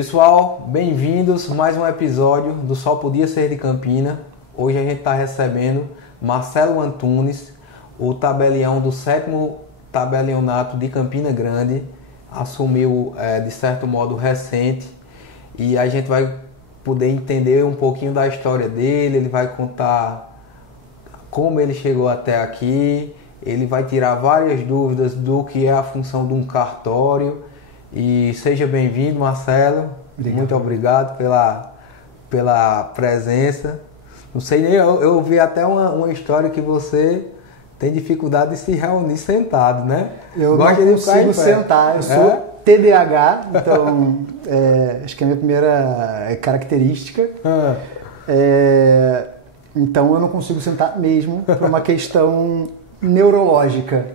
Pessoal, bem-vindos a mais um episódio do Só Podia Ser de Campina. Hoje a gente está recebendo Marcelo Antunes, o tabelião do 7º Tabelionato de Campina Grande. Assumiu, de certo modo, recente, e a gente vai poder entender um pouquinho da história dele. Ele vai contar como ele chegou até aqui, ele vai tirar várias dúvidas do que é a função de um cartório. E seja bem-vindo, Marcelo. Obrigado. Muito obrigado pela presença. Não sei nem, eu ouvi até uma história que você tem dificuldade de se reunir sentado, né? Eu não consigo sentar, eu sou TDAH, então acho que é a minha primeira característica. Então eu não consigo sentar mesmo por uma questão neurológica.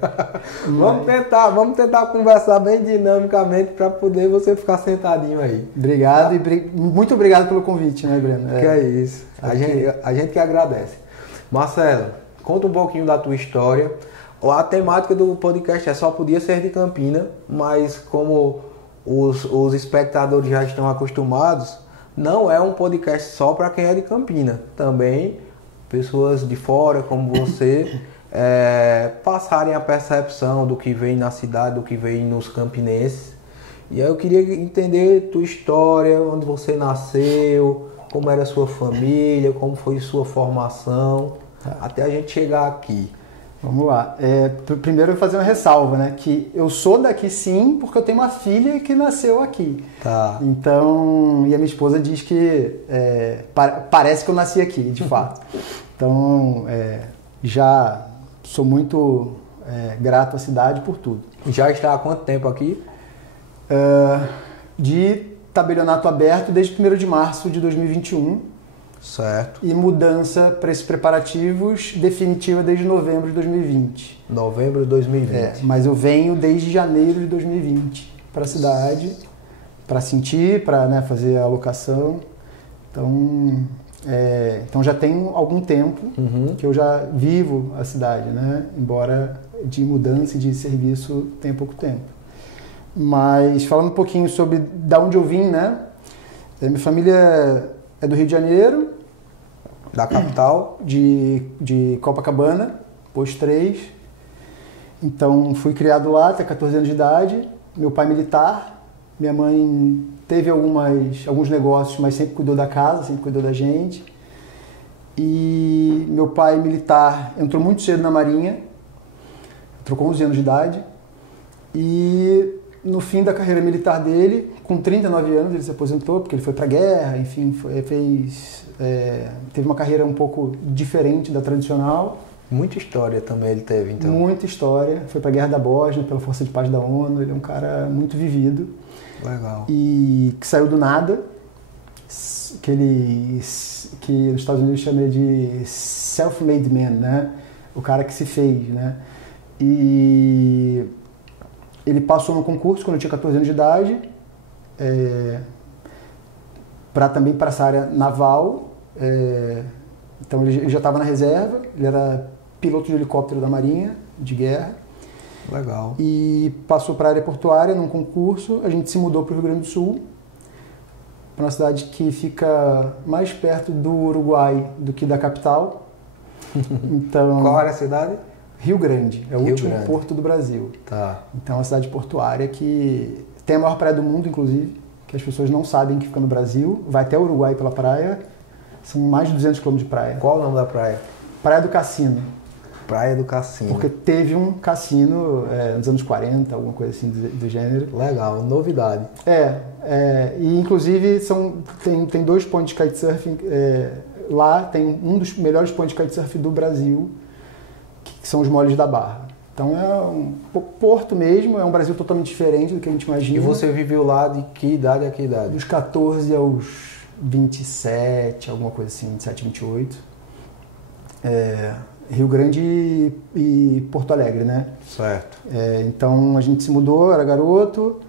Vamos tentar conversar bem dinamicamente para poder você ficar sentadinho aí. Obrigado, e muito obrigado pelo convite, né, Breno? Que é isso. A gente que agradece. Marcelo, conta um pouquinho da tua história. A temática do podcast Só Podia Ser de Campina, mas como os espectadores já estão acostumados, não é um podcast só para quem é de Campina. Também pessoas de fora, como você, passarem a percepção do que vem na cidade, do que vem nos campinenses. E aí eu queria entender tua história, onde você nasceu, como era a sua família, como foi sua formação, até a gente chegar aqui. Vamos lá. Primeiro eu vou fazer uma ressalva, né? Que eu sou daqui sim, porque eu tenho uma filha que nasceu aqui. Tá. Então, e a minha esposa diz que parece que eu nasci aqui, de fato. Então, já sou muito grato à cidade por tudo. Já está há quanto tempo aqui? De tabelionato aberto desde 1º de março de 2021. Certo. E mudança para esses preparativos definitiva desde novembro de 2020. Novembro de 2020. Mas eu venho desde janeiro de 2020 para a cidade, para sentir, para fazer a alocação. Então já tem algum tempo que eu já vivo a cidade, né? Embora de mudança e de serviço tenha pouco tempo. Mas falando um pouquinho sobre de onde eu vim, né? Minha família é do Rio de Janeiro. Da capital? De Copacabana, posto 3. Então fui criado lá até 14 anos de idade. Meu pai militar. Minha mãe teve alguns negócios, mas sempre cuidou da casa, sempre cuidou da gente. E meu pai militar entrou muito cedo na Marinha. Entrou com 11 anos de idade. E no fim da carreira militar dele, com 39 anos, ele se aposentou, porque ele foi para a guerra, enfim, teve uma carreira um pouco diferente da tradicional. Muita história também ele teve, então. Muita história. Foi para a Guerra da Bósnia, pela Força de Paz da ONU. Ele é um cara muito vivido. Legal. E que saiu do nada, que nos Estados Unidos chama de self-made man, né? O cara que se fez, né? E ele passou no concurso quando eu tinha 14 anos de idade, também para essa área naval. Então ele já estava na reserva, ele era piloto de helicóptero da Marinha, de guerra. Legal. E passou para a área portuária num concurso. A gente se mudou para o Rio Grande do Sul, para uma cidade que fica mais perto do Uruguai do que da capital. Então, qual era a cidade? Rio Grande, é o último porto do Brasil. Tá. Então é uma cidade portuária que tem a maior praia do mundo, inclusive, que as pessoas não sabem que fica no Brasil. Vai até o Uruguai pela praia, são mais de 200 km de praia. Qual o nome da praia? Praia do Cassino. Praia do Cassino. Porque teve um cassino nos anos 40, alguma coisa assim do gênero. Legal, novidade. E inclusive tem 2 pontos de kitesurfing lá, tem um dos melhores pontos de kitesurf do Brasil, que são os Moles da Barra. Então é um porto mesmo, é um Brasil totalmente diferente do que a gente imagina. E você viveu lá de que idade a que idade? Dos 14 aos 27, alguma coisa assim, 27, 28. Rio Grande e Porto Alegre, né? Certo. Então a gente se mudou, era garoto,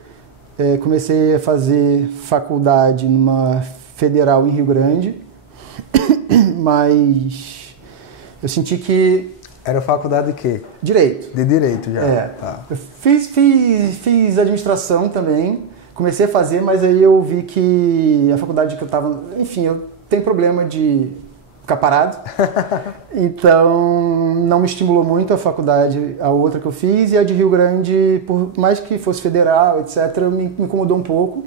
comecei a fazer faculdade numa federal em Rio Grande, mas eu senti que... Era faculdade de quê? Direito. De Direito já. Tá. Eu fiz administração também, comecei a fazer, mas aí eu vi que a faculdade que eu estava... Enfim, eu tenho problema de ficar parado. Então, não me estimulou muito a faculdade, a outra que eu fiz. E a de Rio Grande, por mais que fosse federal, etc., me incomodou um pouco.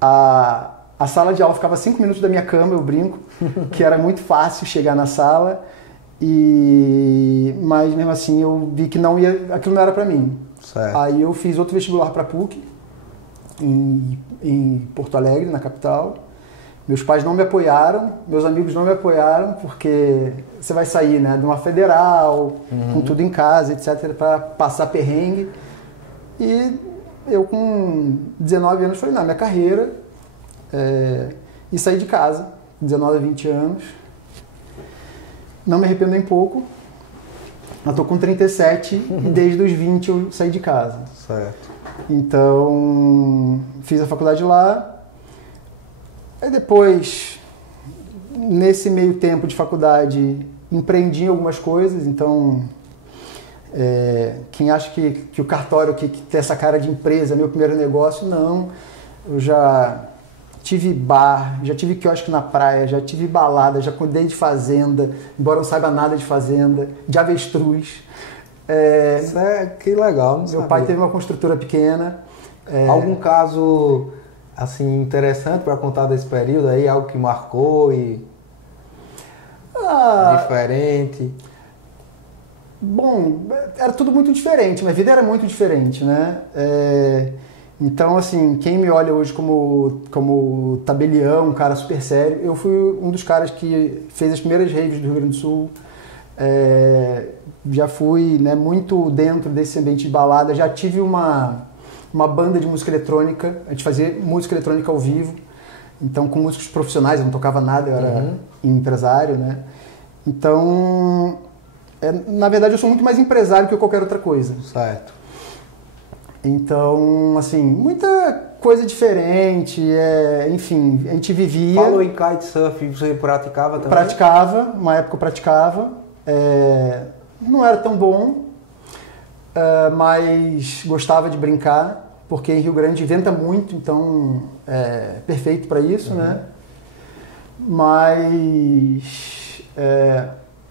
A sala de aula ficava a 5 minutos da minha cama, eu brinco, que era muito fácil chegar na sala. Mas mesmo assim eu vi que aquilo não era para mim. Certo. Aí eu fiz outro vestibular para PUC, em Porto Alegre, na capital. Meus pais não me apoiaram, meus amigos não me apoiaram, porque você vai sair, né, de uma federal, com tudo em casa, etc., para passar perrengue. E eu com 19 anos falei, não, minha carreira, e saí de casa, 19 a 20 anos. Não me arrependo nem pouco. Eu tô com 37 e desde os 20 eu saí de casa. Certo. Então, fiz a faculdade lá. Aí depois, nesse meio tempo de faculdade, empreendi em algumas coisas. Então, quem acha que o cartório que tem essa cara de empresa é meu primeiro negócio, não. Eu já tive bar, já tive quiosque na praia, já tive balada, já cuidei de fazenda, embora não saiba nada de fazenda, de avestruz. Que legal, não Meu sabia. pai teve uma construtora pequena. Algum caso assim interessante para contar desse período aí, algo que marcou e diferente? Bom, era tudo muito diferente, minha vida era muito diferente, né? Então, assim, quem me olha hoje como tabelião, um cara super sério, eu fui um dos caras que fez as primeiras raves do Rio Grande do Sul. Já fui, né, muito dentro desse ambiente de balada. Já tive uma banda de música eletrônica, a gente fazia música eletrônica ao vivo. Então, com músicos profissionais, eu não tocava nada, eu era empresário, né? Então, na verdade, eu sou muito mais empresário que qualquer outra coisa. Certo. Então, assim, muita coisa diferente, enfim, a gente vivia... Falou em kitesurf, você praticava também? Praticava, uma época eu praticava, não era tão bom, mas gostava de brincar, porque em Rio Grande venta muito, então é perfeito para isso, né? Mas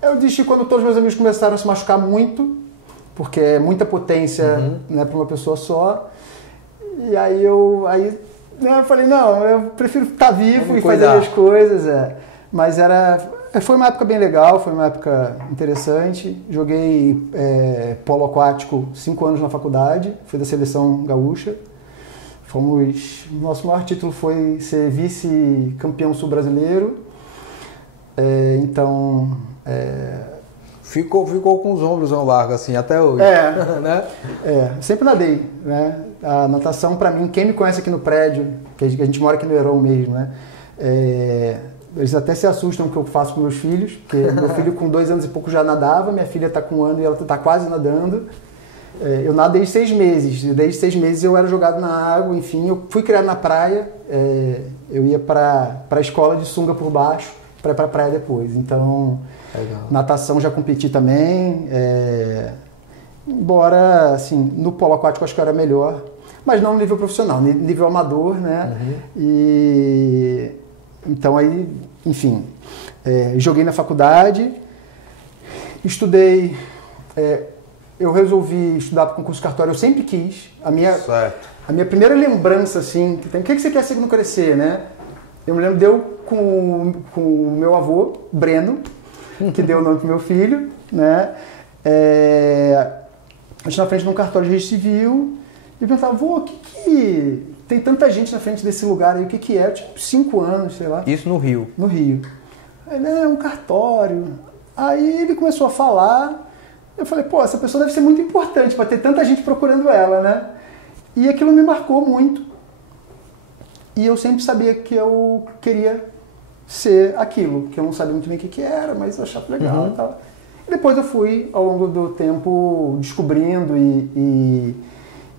eu desisti quando todos os meus amigos começaram a se machucar muito, porque é muita potência, né, para uma pessoa só. E aí eu falei, não, eu prefiro estar vivo e fazer as coisas. Mas foi uma época bem legal, foi uma época interessante. Joguei polo aquático 5 anos na faculdade, fui da seleção gaúcha. Nosso maior título foi ser vice-campeão sul-brasileiro. Então... Ficou com os ombros largos assim até hoje. Né? Sempre nadei, né? A natação, para mim, quem me conhece aqui no prédio, que a gente mora aqui no Heron mesmo, né? Eles até se assustam com o que eu faço com meus filhos, porque meu filho com 2 anos e pouco já nadava, minha filha está com 1 ano e ela está quase nadando. Eu nado desde 6 meses, desde 6 meses eu era jogado na água, enfim, eu fui criado na praia, eu ia para a escola de sunga por baixo, para ir para a praia depois, então... Legal. Natação já competi também, embora, assim, no polo aquático acho que eu era melhor, mas não no nível profissional, nível amador, né? E então aí, enfim, joguei na faculdade, estudei, eu resolvi estudar para concurso cartório, eu sempre quis, a minha primeira lembrança, assim, o que você quer ser quando crescer, né? Eu me lembro, deu com o meu avô, Breno, que deu o nome pro meu filho, né? A gente na frente de um cartório de registro civil e eu pensava, vô, que tem tanta gente na frente desse lugar aí, o que é? Tipo, 5 anos, sei lá. Isso no Rio? No Rio. Aí, um cartório. Aí ele começou a falar, eu falei, pô, essa pessoa deve ser muito importante para ter tanta gente procurando ela, né? E aquilo me marcou muito. E eu sempre sabia que eu queria ser aquilo, que eu não sabia muito bem o que era, mas eu achava legal e tal. E depois eu fui, ao longo do tempo, descobrindo e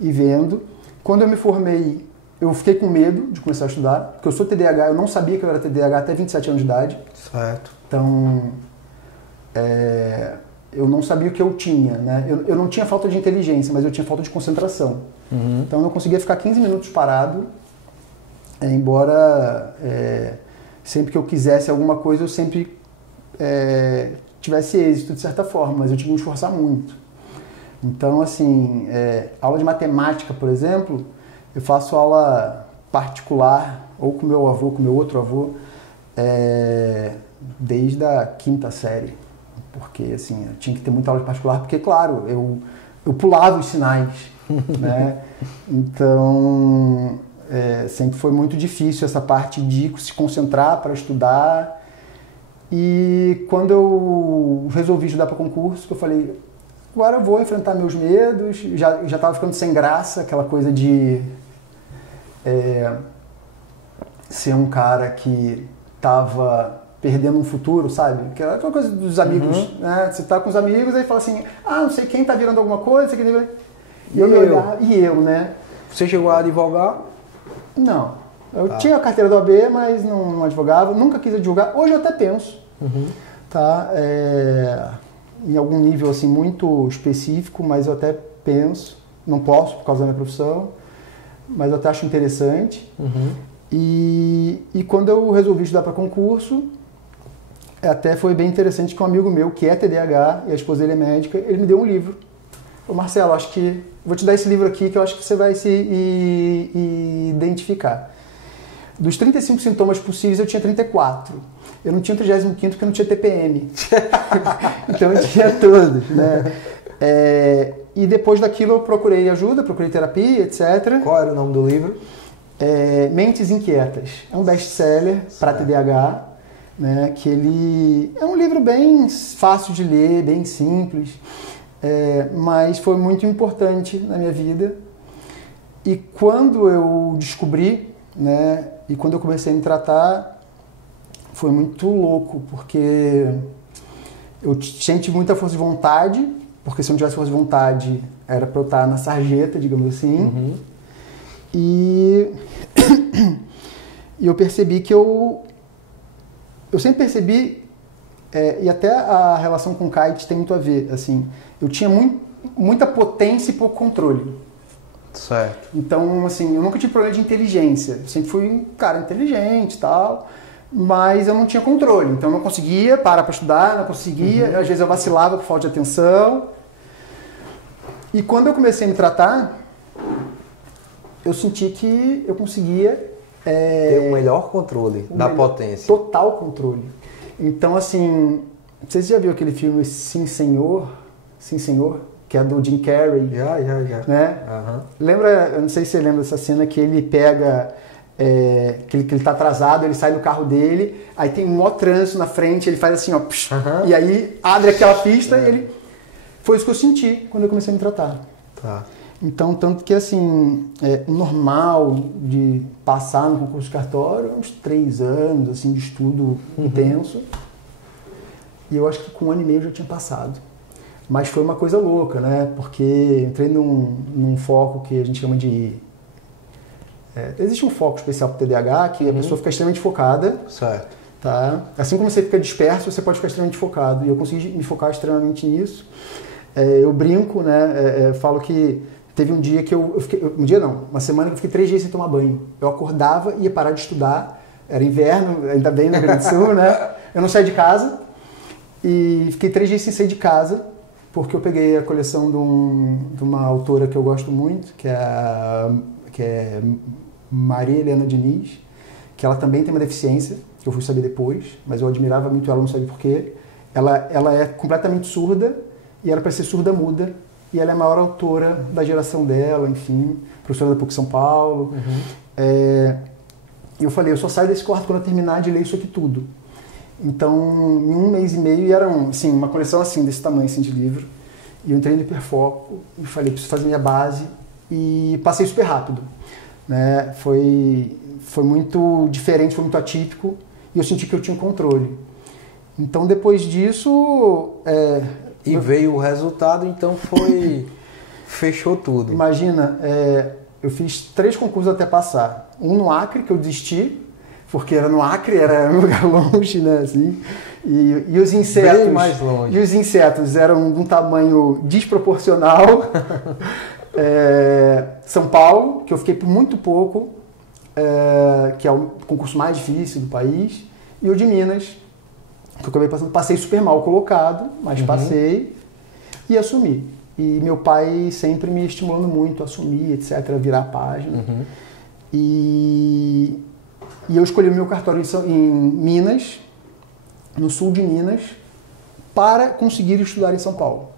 vendo. Quando eu me formei, eu fiquei com medo de começar a estudar, porque eu sou TDAH, eu não sabia que eu era TDAH até 27 anos de idade. Certo. Então, eu não sabia o que eu tinha, né? Eu não tinha falta de inteligência, mas eu tinha falta de concentração. Então eu não conseguia ficar 15 minutos parado, embora sempre que eu quisesse alguma coisa, eu sempre tivesse êxito de certa forma, mas eu tinha que me esforçar muito. Então, assim, aula de matemática, por exemplo, eu faço aula particular, ou com meu avô, com meu outro avô, desde a 5ª série. Porque, assim, eu tinha que ter muita aula de particular, porque, claro, eu pulava os sinais, né? Então, sempre foi muito difícil essa parte de se concentrar para estudar. E quando eu resolvi estudar para concurso, eu falei, agora eu vou enfrentar meus medos, já estava ficando sem graça, aquela coisa de ser um cara que estava perdendo um futuro, sabe? Aquela coisa dos amigos, né? Você tá com os amigos, aí fala assim, não sei quem tá virando alguma coisa, e eu, né? Você chegou a advogar? Não. Eu tinha a carteira do OAB, mas não advogava, nunca quis advogar. Hoje eu até penso, tá? Em algum nível assim muito específico, mas eu até penso, não posso por causa da minha profissão, mas eu até acho interessante. E quando eu resolvi estudar para concurso, até foi bem interessante que um amigo meu, que é TDAH, e a esposa dele é médica, ele me deu um livro. Ô Marcelo, acho que vou te dar esse livro aqui que eu acho que você vai se identificar. Dos 35 sintomas possíveis, eu tinha 34. Eu não tinha o 35º porque eu não tinha TPM. Então eu tinha todos, né? E depois daquilo eu procurei ajuda, procurei terapia, etc. Qual era o nome do livro? Mentes Inquietas. É um best-seller para TDAH, né? Que ele é um livro bem fácil de ler, bem simples, mas foi muito importante na minha vida. E quando eu descobri, né? E quando eu comecei a me tratar, foi muito louco, porque eu senti muita força de vontade, porque se eu não tivesse força de vontade, era para eu estar na sarjeta, digamos assim. E eu percebi que eu sempre percebi, e até a relação com o kite tem muito a ver, assim, eu tinha muita potência e pouco controle. Certo. Então, assim, eu nunca tive problema de inteligência. Eu sempre fui um cara inteligente e tal, mas eu não tinha controle. Então, eu não conseguia parar para estudar, não conseguia. Às vezes eu vacilava por falta de atenção. E quando eu comecei a me tratar, eu senti que eu conseguia... ter um melhor controle da potência. Total controle. Então, assim, vocês já viram aquele filme Sim, Senhor? Sim, Senhor? Que é do Jim Carrey. Já. Né? Lembra, eu não sei se você lembra dessa cena que ele pega, que ele tá atrasado, ele sai do carro dele, aí tem um maior trânsito na frente, ele faz assim, ó, e aí abre aquela pista e ele... Foi isso que eu senti quando eu comecei a me tratar. Tá. Então, tanto que, assim, o normal de passar no concurso de cartório, uns 3 anos, assim, de estudo intenso, e eu acho que com 1 ano e meio eu já tinha passado. Mas foi uma coisa louca, né? Porque entrei num foco que a gente chama de... existe um foco especial para o TDAH, que a pessoa fica extremamente focada. Certo. Tá? Assim como você fica disperso, você pode ficar extremamente focado. E eu consegui me focar extremamente nisso. Eu brinco, né? Falo que teve um dia que eu fiquei... Um dia não, uma semana que eu fiquei 3 dias sem tomar banho. Eu acordava, ia parar de estudar. Era inverno, ainda bem no Rio Grande do Sul, né? Eu não saí de casa. E fiquei 3 dias sem sair de casa. Porque eu peguei a coleção de uma autora que eu gosto muito, que é Maria Helena Diniz, que ela também tem uma deficiência, que eu fui saber depois, mas eu admirava muito ela, não sabia porquê. Ela é completamente surda, e era para ser surda-muda, e ela é a maior autora da geração dela, enfim, professora da PUC São Paulo. E eu falei, eu só saio desse quarto quando eu terminar de ler isso aqui tudo. Então, em 1 mês e meio, era assim, uma coleção assim, desse tamanho assim, de livro. E eu entrei no hiperfoco e falei, preciso fazer minha base. E passei super rápido. Né? Foi muito diferente, foi muito atípico. E eu senti que eu tinha um controle. Então, depois disso... E veio o resultado, então foi... fechou tudo. Imagina, eu fiz 3 concursos até passar. Um no Acre, que eu desisti. porque era no Acre, era um lugar longe, né, assim. E os insetos, bem mais longe. E os insetos eram de um tamanho desproporcional. São Paulo, que eu fiquei por muito pouco, que é o concurso mais difícil do país, e o de Minas, que eu acabei passando, passei super mal colocado, mas passei e assumi. E meu pai sempre me estimulando muito a assumir, etc., virar a página. E eu escolhi o meu cartório em Minas, no sul de Minas, para conseguir estudar em São Paulo.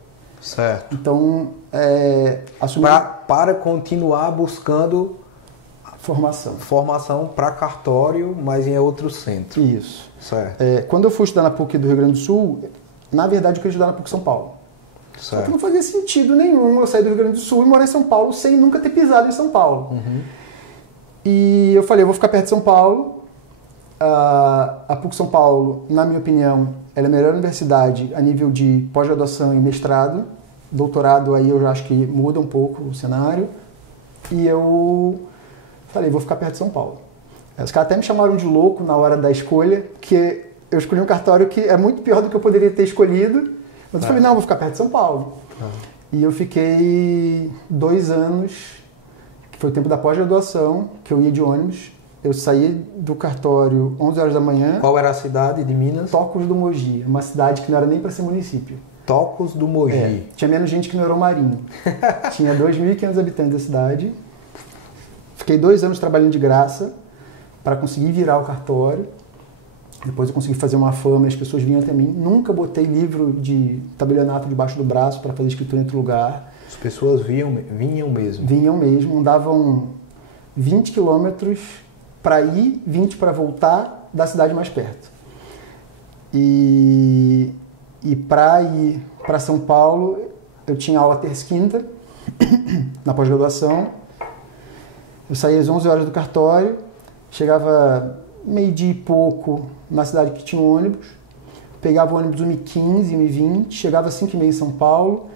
Certo. Então, assumi... Para continuar buscando formação para cartório, mas em outro centro. Isso. Certo. Quando eu fui estudar na PUC do Rio Grande do Sul, na verdade eu queria estudar na PUC São Paulo. Certo. Só que não fazia sentido nenhum eu sair do Rio Grande do Sul e morar em São Paulo sem nunca ter pisado em São Paulo. E eu falei, eu vou ficar perto de São Paulo. A PUC São Paulo, na minha opinião, ela é a melhor universidade a nível de pós-graduação e mestrado. Doutorado aí eu já acho que muda um pouco o cenário. E eu falei, vou ficar perto de São Paulo. Os caras até me chamaram de louco na hora da escolha, que eu escolhi um cartório que é muito pior do que eu poderia ter escolhido. Mas eu falei, não, vou ficar perto de São Paulo. E eu fiquei 2 anos, que foi o tempo da pós-graduação, que eu ia de ônibus. Eu saí do cartório 11 horas da manhã. Qual era a cidade de Minas? Tocos do Mogi, uma cidade que não era nem para ser município. Tocos do Mogi. Tinha menos gente que no Euromarinho. Tinha 2.500 habitantes da cidade. Fiquei 2 anos trabalhando de graça para conseguir virar o cartório. Depois eu consegui fazer uma fama, as pessoas vinham até mim. Nunca botei livro de tabelionato debaixo do braço para fazer escritura em outro lugar. As pessoas vinham mesmo? Vinham mesmo, andavam 20 quilômetros para ir, 20 para voltar da cidade mais perto. E para ir para São Paulo, eu tinha aula terça e quinta, na pós-graduação. Eu saía às 11 horas do cartório, chegava meio-dia e pouco na cidade que tinha um ônibus, pegava o ônibus 1h15, 1h20, chegava às 5h30 em São Paulo,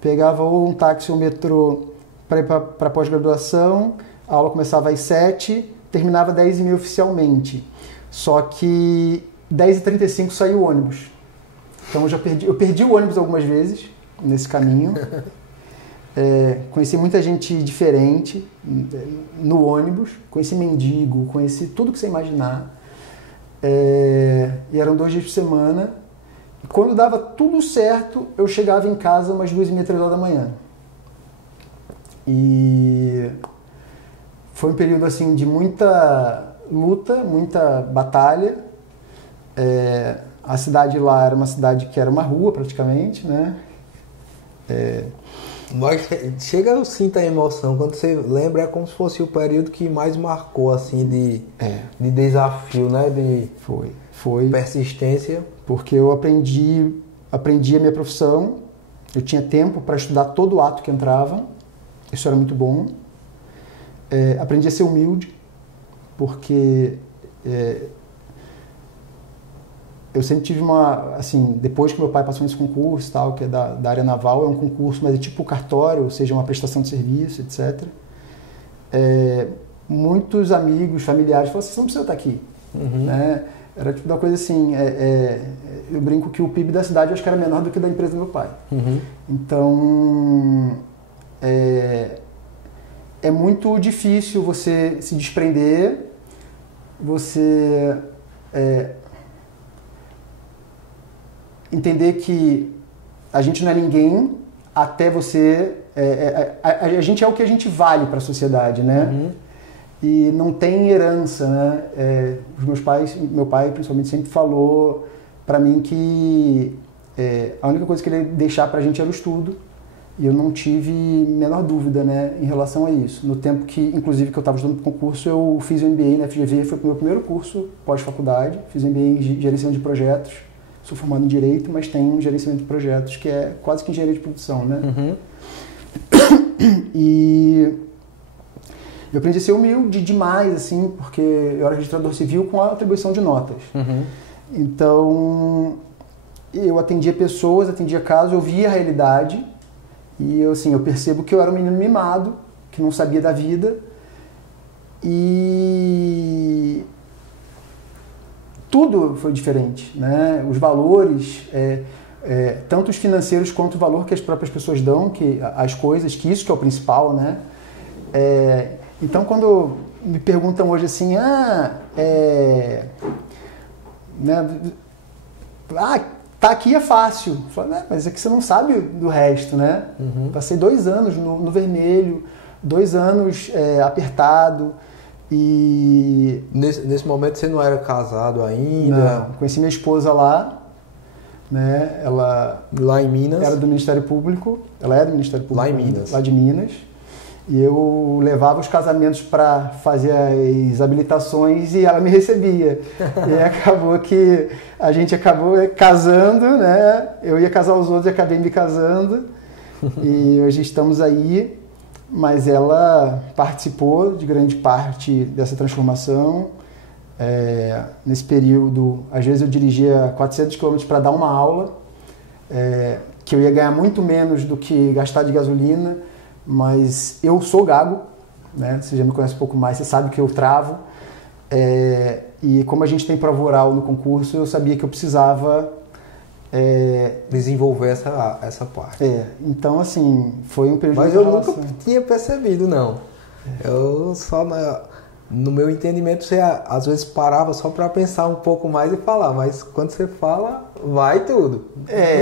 pegava ou um táxi ou um metrô para ir para a pós-graduação, a aula começava às 7h, terminava 10h30 oficialmente. Só que 10h35 saiu o ônibus. Então eu perdi o ônibus algumas vezes nesse caminho. Conheci muita gente diferente no ônibus, conheci mendigo, conheci tudo que você imaginar. E eram 2 dias por semana. E quando dava tudo certo, eu chegava em casa umas 2h30, 3 horas da manhã. E foi um período assim de muita luta, muita batalha. A cidade lá era uma cidade que era uma rua praticamente, né? Mas chega, eu sinto a emoção. Quando você lembra, é como se fosse o período que mais marcou, assim, de desafio, né? Foi. Persistência. Porque eu aprendi a minha profissão, eu tinha tempo para estudar todo o ato que entrava, isso era muito bom. Aprendi a ser humilde, porque eu sempre tive depois que meu pai passou nesse concurso e tal, que é da área naval, é um concurso, mas é tipo cartório, ou seja, uma prestação de serviço, etc. Muitos amigos, familiares falaram assim, você não precisa estar aqui. Né? Era tipo uma coisa assim, eu brinco que o PIB da cidade eu acho que era menor do que da empresa do meu pai. Então, é muito difícil você se desprender, você entender que a gente não é ninguém até você... a gente é o que a gente vale para a sociedade, né? E não tem herança, né? Meu pai principalmente sempre falou para mim que a única coisa que ele ia deixar para a gente era o estudo. E eu não tive menor dúvida, né, em relação a isso. No tempo que, inclusive, que eu estava estudando para o concurso, eu fiz o MBA na FGV, foi o meu primeiro curso pós-faculdade. Fiz o MBA em gerenciamento de projetos. Sou formado em Direito, mas tenho gerenciamento de projetos, que é quase que engenharia de produção, né? E eu aprendi a ser humilde demais, assim, porque eu era registrador civil com a atribuição de notas. Então, eu atendia pessoas, atendia casos, eu via a realidade e eu percebo que eu era um menino mimado, que não sabia da vida e tudo foi diferente, né? Os valores, tanto os financeiros quanto o valor que as próprias pessoas dão, as coisas, que isso que é o principal, né? Então, quando me perguntam hoje assim, tá aqui é fácil. Eu falo, mas é que você não sabe do resto, né? Passei 2 anos no vermelho, 2 anos apertado. E nesse momento você não era casado ainda? Não, conheci minha esposa lá, né? Ela lá em Minas? Era do Ministério Público, ela é do Ministério Público. Lá em Minas? Lá de Minas. E eu levava os casamentos para fazer as habilitações e ela me recebia. E acabou que a gente acabou casando, né? Eu ia casar os outros e acabei me casando. E hoje estamos aí, mas ela participou de grande parte dessa transformação. Nesse período, às vezes eu dirigia 400 km para dar uma aula, que eu ia ganhar muito menos do que gastar de gasolina. Mas eu sou gago, né? Você já me conhece um pouco mais, você sabe que eu travo. E como a gente tem prova oral no concurso, eu sabia que eu precisava desenvolver essa parte. Então, assim, foi um período. Mas eu nunca tinha percebido, não. Eu só, no meu entendimento, você às vezes parava só para pensar um pouco mais e falar. Mas quando você fala, vai tudo.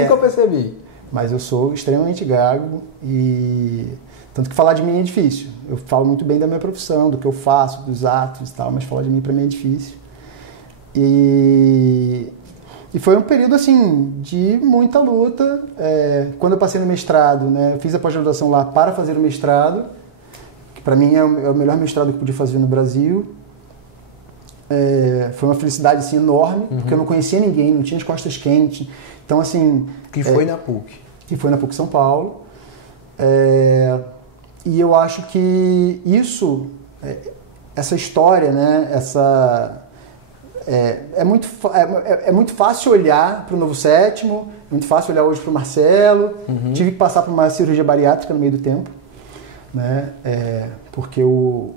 Nunca percebi. Mas eu sou extremamente gago e... Tanto que falar de mim é difícil. Eu falo muito bem da minha profissão, do que eu faço, dos atos e tal, mas falar de mim para mim é difícil. E foi um período, assim, de muita luta. Quando eu passei no mestrado, né, eu fiz a pós-graduação lá para fazer o mestrado, que para mim é o melhor mestrado que eu podia fazer no Brasil. Foi uma felicidade, assim, enorme, porque eu não conhecia ninguém, não tinha as costas quentes. Então, assim... Que foi na PUC. Que foi na PUC São Paulo. E eu acho que isso, essa história, né, é muito fácil olhar para o Novo Sétimo, muito fácil olhar hoje para o Marcelo. Tive que passar por uma cirurgia bariátrica no meio do tempo, né, porque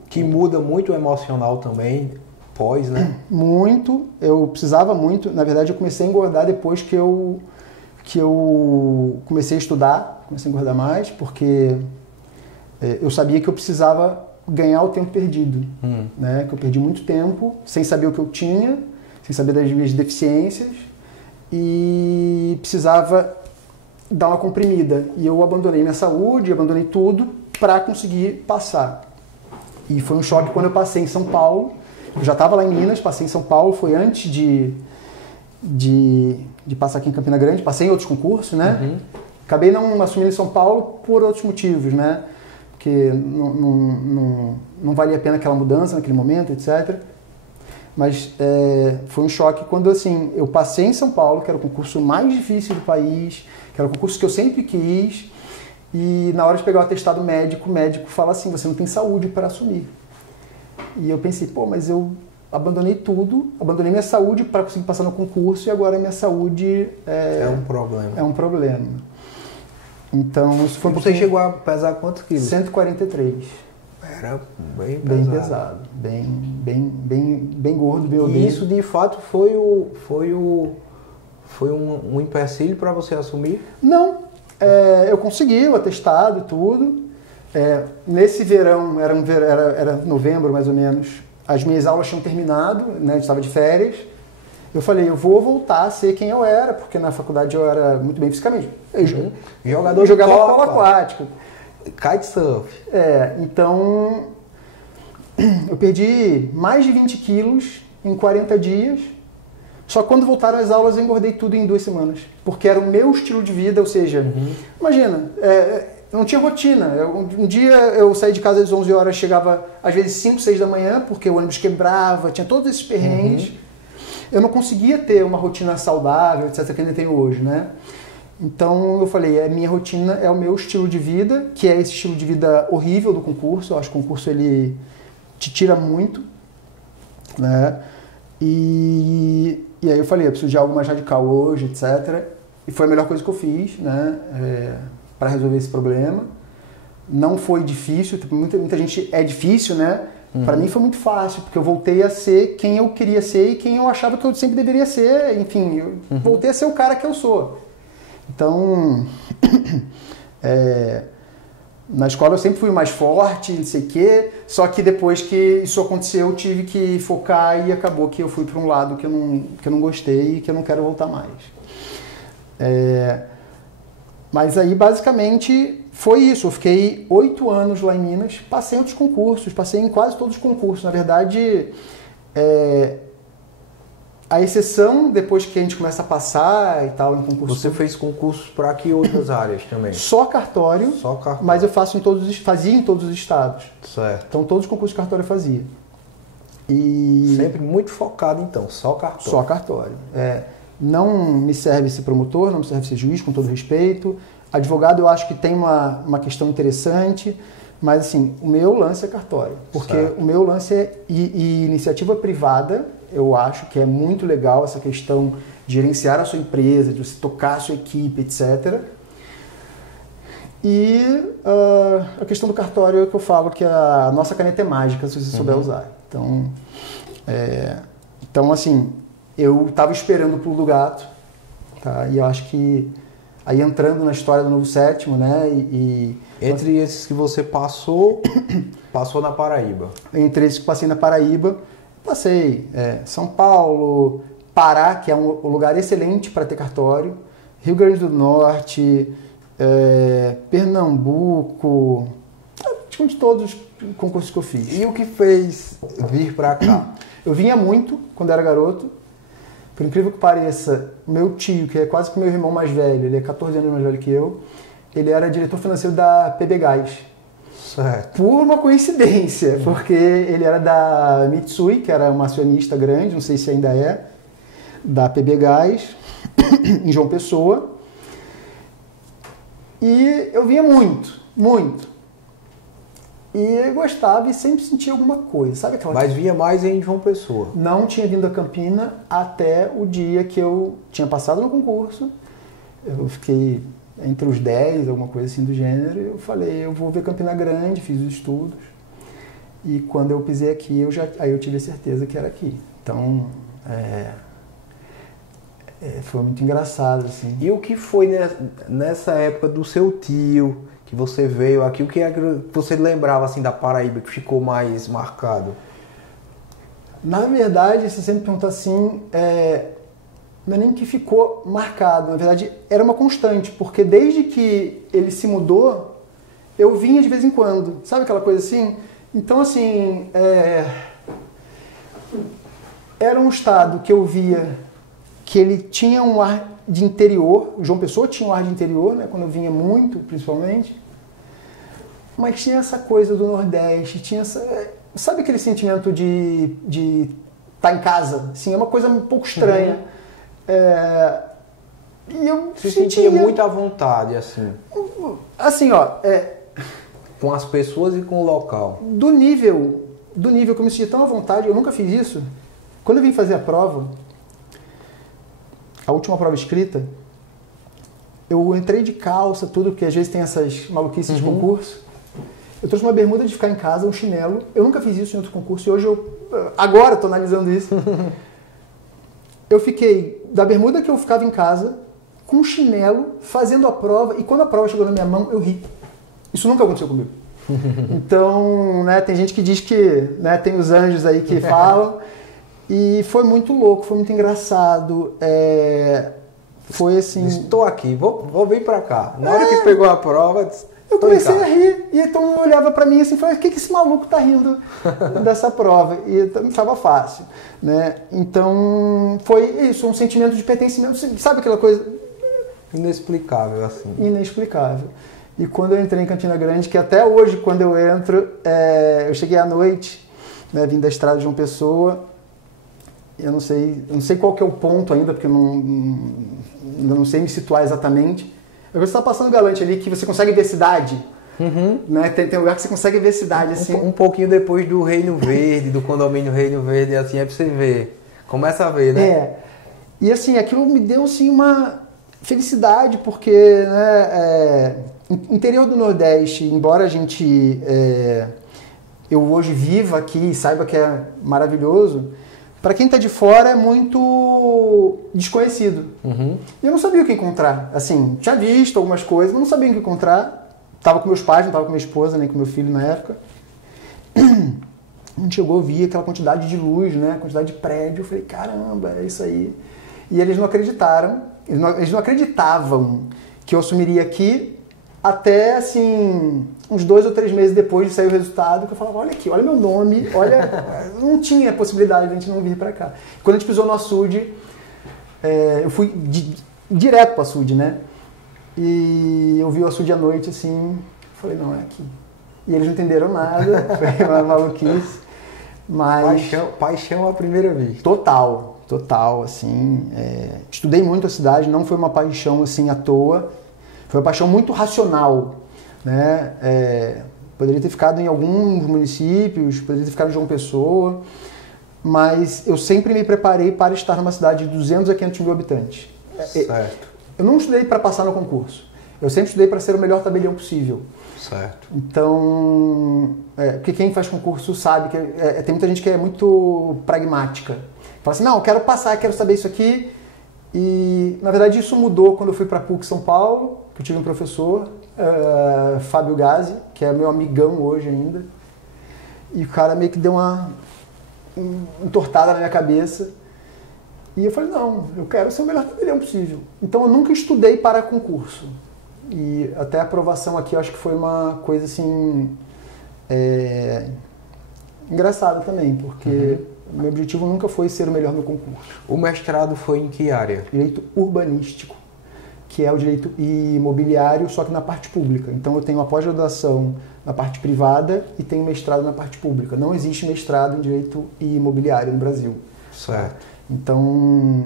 que muda muito o emocional também, pós, né? Muito, eu precisava muito. Na verdade, eu comecei a engordar depois que eu comecei a estudar, comecei a engordar mais, porque eu sabia que eu precisava ganhar o tempo perdido, né? Que eu perdi muito tempo sem saber o que eu tinha, sem saber das minhas deficiências e precisava dar uma comprimida. E eu abandonei minha saúde, abandonei tudo para conseguir passar. E foi um choque quando eu passei em São Paulo. Eu já estava lá em Minas, passei em São Paulo, foi antes de passar aqui em Campina Grande, passei em outros concursos, né? Acabei não assumindo em São Paulo por outros motivos, né? Porque não valia a pena aquela mudança naquele momento, etc. Mas foi um choque quando, assim, eu passei em São Paulo, que era o concurso mais difícil do país, que era o concurso que eu sempre quis, e na hora de pegar o atestado médico, o médico fala assim, você não tem saúde para assumir. E eu pensei, mas eu abandonei tudo, abandonei minha saúde para conseguir passar no concurso e agora minha saúde é um problema. É um problema. Então, isso foi Você chegou a pesar quantos quilos? 143. Era bem pesado. Bem pesado. Bem gordo, bem obeso. E isso, de fato, foi um empecilho para você assumir? Não. Eu consegui o atestado e tudo. Nesse verão, era novembro mais ou menos, as minhas aulas tinham terminado, né, eu estava de férias. Eu falei, eu vou voltar a ser quem eu era, porque na faculdade eu era muito bem fisicamente. Eu jogava polo aquático. Kitesurf. Então eu perdi mais de 20 quilos em 40 dias. Só que quando voltaram as aulas eu engordei tudo em 2 semanas. Porque era o meu estilo de vida, ou seja, imagina, não tinha rotina. Um dia eu saí de casa às 11 horas, chegava às vezes 5, 6 da manhã, porque o ônibus quebrava, tinha todos esses perrengues. Eu não conseguia ter uma rotina saudável, etc., que ainda tenho hoje, né? Então eu falei, a minha rotina é o meu estilo de vida, que é esse estilo de vida horrível do concurso. Eu acho que o concurso ele te tira muito, né? E aí eu falei, eu preciso de algo mais radical hoje, etc. E foi a melhor coisa que eu fiz, né? Para resolver esse problema. Não foi difícil, muita gente é difícil, né? Para mim foi muito fácil, porque eu voltei a ser quem eu queria ser e quem eu achava que eu sempre deveria ser. Enfim, eu voltei a ser o cara que eu sou. Então, na escola eu sempre fui mais forte, não sei o quê, só que depois que isso aconteceu eu tive que focar e acabou que eu fui para um lado que eu não gostei e que eu não quero voltar mais. Mas aí basicamente foi isso, eu fiquei 8 anos lá em Minas, passei em outros concursos, passei em quase todos os concursos, na verdade a exceção, depois que a gente começa a passar e tal em concurso. Você fez concursos para que outras áreas também? Só cartório, mas eu fazia em todos os estados. Certo. Então todos os concursos de cartório eu fazia. E sempre muito focado então, só cartório. Só cartório. Não me serve ser promotor, não me serve ser juiz, com todo respeito. Advogado eu acho que tem uma questão interessante, mas assim, o meu lance é cartório. Porque o meu lance é iniciativa privada. Eu acho que é muito legal essa questão de gerenciar a sua empresa, de você tocar a sua equipe, etc. E a questão do cartório é que eu falo que a nossa caneta é mágica se você souber usar. Então, assim, eu estava esperando o pulo do gato, tá? E eu acho que aí entrando na história do Novo Sétimo, né? Entre esses que você passou na Paraíba. Entre esses que passei na Paraíba, passei São Paulo, Pará, que é um lugar excelente para ter cartório, Rio Grande do Norte, Pernambuco, praticamente todos os concursos que eu fiz. E o que fez vir para cá? Eu vinha muito quando era garoto. Por incrível que pareça, meu tio, que é quase que meu irmão mais velho, ele é 14 anos mais velho que eu, ele era diretor financeiro da PB Gás. Certo. Por uma coincidência, porque ele era da Mitsui, que era uma acionista grande, não sei se ainda é, da PB Gás, em João Pessoa. E eu via muito. E eu gostava e sempre sentia alguma coisa, sabe aquela Mas via mais em João Pessoa. Não tinha vindo a Campina até o dia que eu tinha passado no concurso. Eu fiquei entre os 10, alguma coisa assim do gênero, e eu falei, eu vou ver Campina Grande, fiz os estudos. E quando eu pisei aqui, aí eu tive a certeza que era aqui. Então, foi muito engraçado, assim. E o que foi nessa época do seu tio, que você veio aqui, o que é que você lembrava assim da Paraíba, que ficou mais marcado? Na verdade, se você me perguntar assim, não é nem que ficou marcado, na verdade era uma constante, porque desde que ele se mudou, eu vinha de vez em quando, sabe aquela coisa assim? Então assim, era um estado que eu via que ele tinha um ar de interior, o João Pessoa tinha um ar de interior, né, quando eu vinha muito, principalmente, mas tinha essa coisa do Nordeste, tinha sabe aquele sentimento de estar em casa? Assim, é uma coisa um pouco estranha. E eu se sentia muito à vontade, assim. Assim, ó. Com as pessoas e com o local. Do nível que eu me sentia tão à vontade, eu nunca fiz isso. Quando eu vim fazer a prova, a última prova escrita, eu entrei de calça, tudo, porque às vezes tem essas maluquices de concurso. Eu trouxe uma bermuda de ficar em casa, um chinelo. Eu nunca fiz isso em outro concurso e hoje agora estou analisando isso. Eu fiquei da bermuda que eu ficava em casa, com um chinelo, fazendo a prova, e quando a prova chegou na minha mão, eu ri. Isso nunca aconteceu comigo. Então, né, tem gente que diz que, né, tem os anjos aí que falam, e foi muito louco, foi muito engraçado. Foi assim... Estou aqui, vou vir para cá. Na hora que pegou a prova... Eu comecei a rir, e então eu olhava pra mim assim e falei, o que esse maluco tá rindo dessa prova? E estava fácil, né? Então, foi isso, um sentimento de pertencimento, sabe aquela coisa... Inexplicável, assim. Inexplicável. E quando eu entrei em Campina Grande, que até hoje, quando eu entro, eu cheguei à noite, né, vim da estrada de João Pessoa, eu não sei qual que é o ponto ainda, porque eu não sei me situar exatamente. Você está passando Galante ali, que você consegue ver cidade. Né? Tem lugar que você consegue ver cidade, assim. Um pouquinho depois do Reino Verde, do condomínio Reino Verde, assim, é pra você ver. Começa a ver, né? E assim, aquilo me deu, assim, uma felicidade, porque, né, interior do Nordeste, embora a gente eu hoje viva aqui e saiba que é maravilhoso, para quem está de fora é muito desconhecido. E eu não sabia o que encontrar. Assim, tinha visto algumas coisas, mas não sabia o que encontrar. Estava com meus pais, não estava com minha esposa, nem com meu filho na época. A gente chegou a ver aquela quantidade de luz, né? Quantidade de prédio. Eu falei, caramba, é isso aí. E eles não acreditaram, eles não acreditavam que eu assumiria aqui até, assim, uns 2 ou 3 meses depois de sair o resultado, que eu falava, olha aqui, olha meu nome, olha... Não tinha possibilidade de a gente não vir pra cá. Quando a gente pisou no açude, eu fui direto pro açude, né? E eu vi o açude à noite, assim, falei, não, é aqui. E eles não entenderam nada, foi uma maluquice, mas... Paixão à primeira vista. Total, assim. Estudei muito a cidade, não foi uma paixão, assim, à toa. Foi uma paixão muito racional, né? Poderia ter ficado em alguns municípios, poderia ter ficado em João Pessoa, mas eu sempre me preparei para estar numa cidade de 200 a 500 mil habitantes. Certo. Eu não estudei para passar no concurso. Eu sempre estudei para ser o melhor tabelião possível. Certo. Então, porque quem faz concurso sabe que tem muita gente que é muito pragmática. Fala assim, não, eu quero passar, quero saber isso aqui. E, na verdade, isso mudou quando eu fui para a PUC São Paulo, que eu tive um professor, Fábio Gazzi, que é meu amigão hoje ainda. E o cara meio que deu uma entortada na minha cabeça. E eu falei, não, eu quero ser o melhor tabelião possível. Então, eu nunca estudei para concurso. E até a aprovação aqui, eu acho que foi uma coisa, assim, engraçada também, porque... Meu objetivo nunca foi ser o melhor no concurso. O mestrado foi em que área? Direito urbanístico, que é o direito imobiliário, só que na parte pública. Então eu tenho a pós-graduação na parte privada e tenho mestrado na parte pública. Não existe mestrado em direito imobiliário no Brasil. Certo. Então,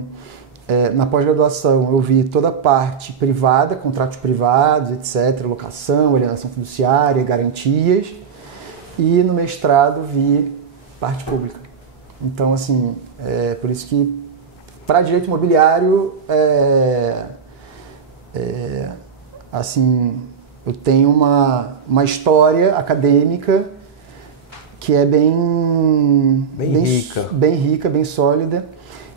na pós-graduação eu vi toda a parte privada, contratos privados, etc., locação, alienação fiduciária, garantias. E no mestrado vi parte pública. Então, assim, por isso que para direito imobiliário, assim, eu tenho uma história acadêmica que é bem rica, bem sólida.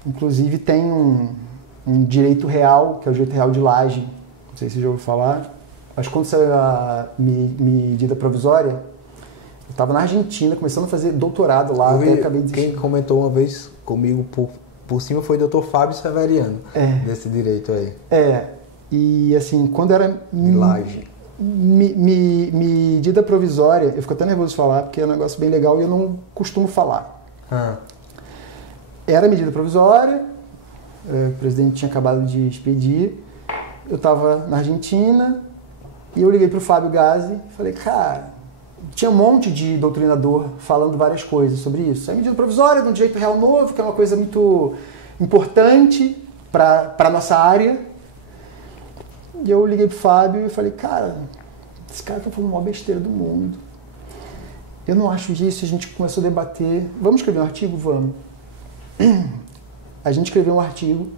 Inclusive tem um direito real, que é o direito real de Laje, não sei se você já ouviu falar. Mas quando saiu a medida provisória, eu estava na Argentina, começando a fazer doutorado lá, até acabei de... Quem comentou uma vez comigo por cima foi o Dr. Fábio Severiano, desse direito aí. E assim, quando era medida provisória, eu fico até nervoso de falar, porque é um negócio bem legal e eu não costumo falar. Era medida provisória, o presidente tinha acabado de expedir, eu estava na Argentina e eu liguei para o Fábio Gazzi e falei, cara... Tinha um monte de doutrinador falando várias coisas sobre isso. É medida provisória de um direito real novo, que é uma coisa muito importante para a nossa área. E eu liguei pro Fábio e falei, cara, esse cara tá falando a maior besteira do mundo. Eu não acho isso. A gente começou a debater. Vamos escrever um artigo? Vamos. A gente escreveu um artigo.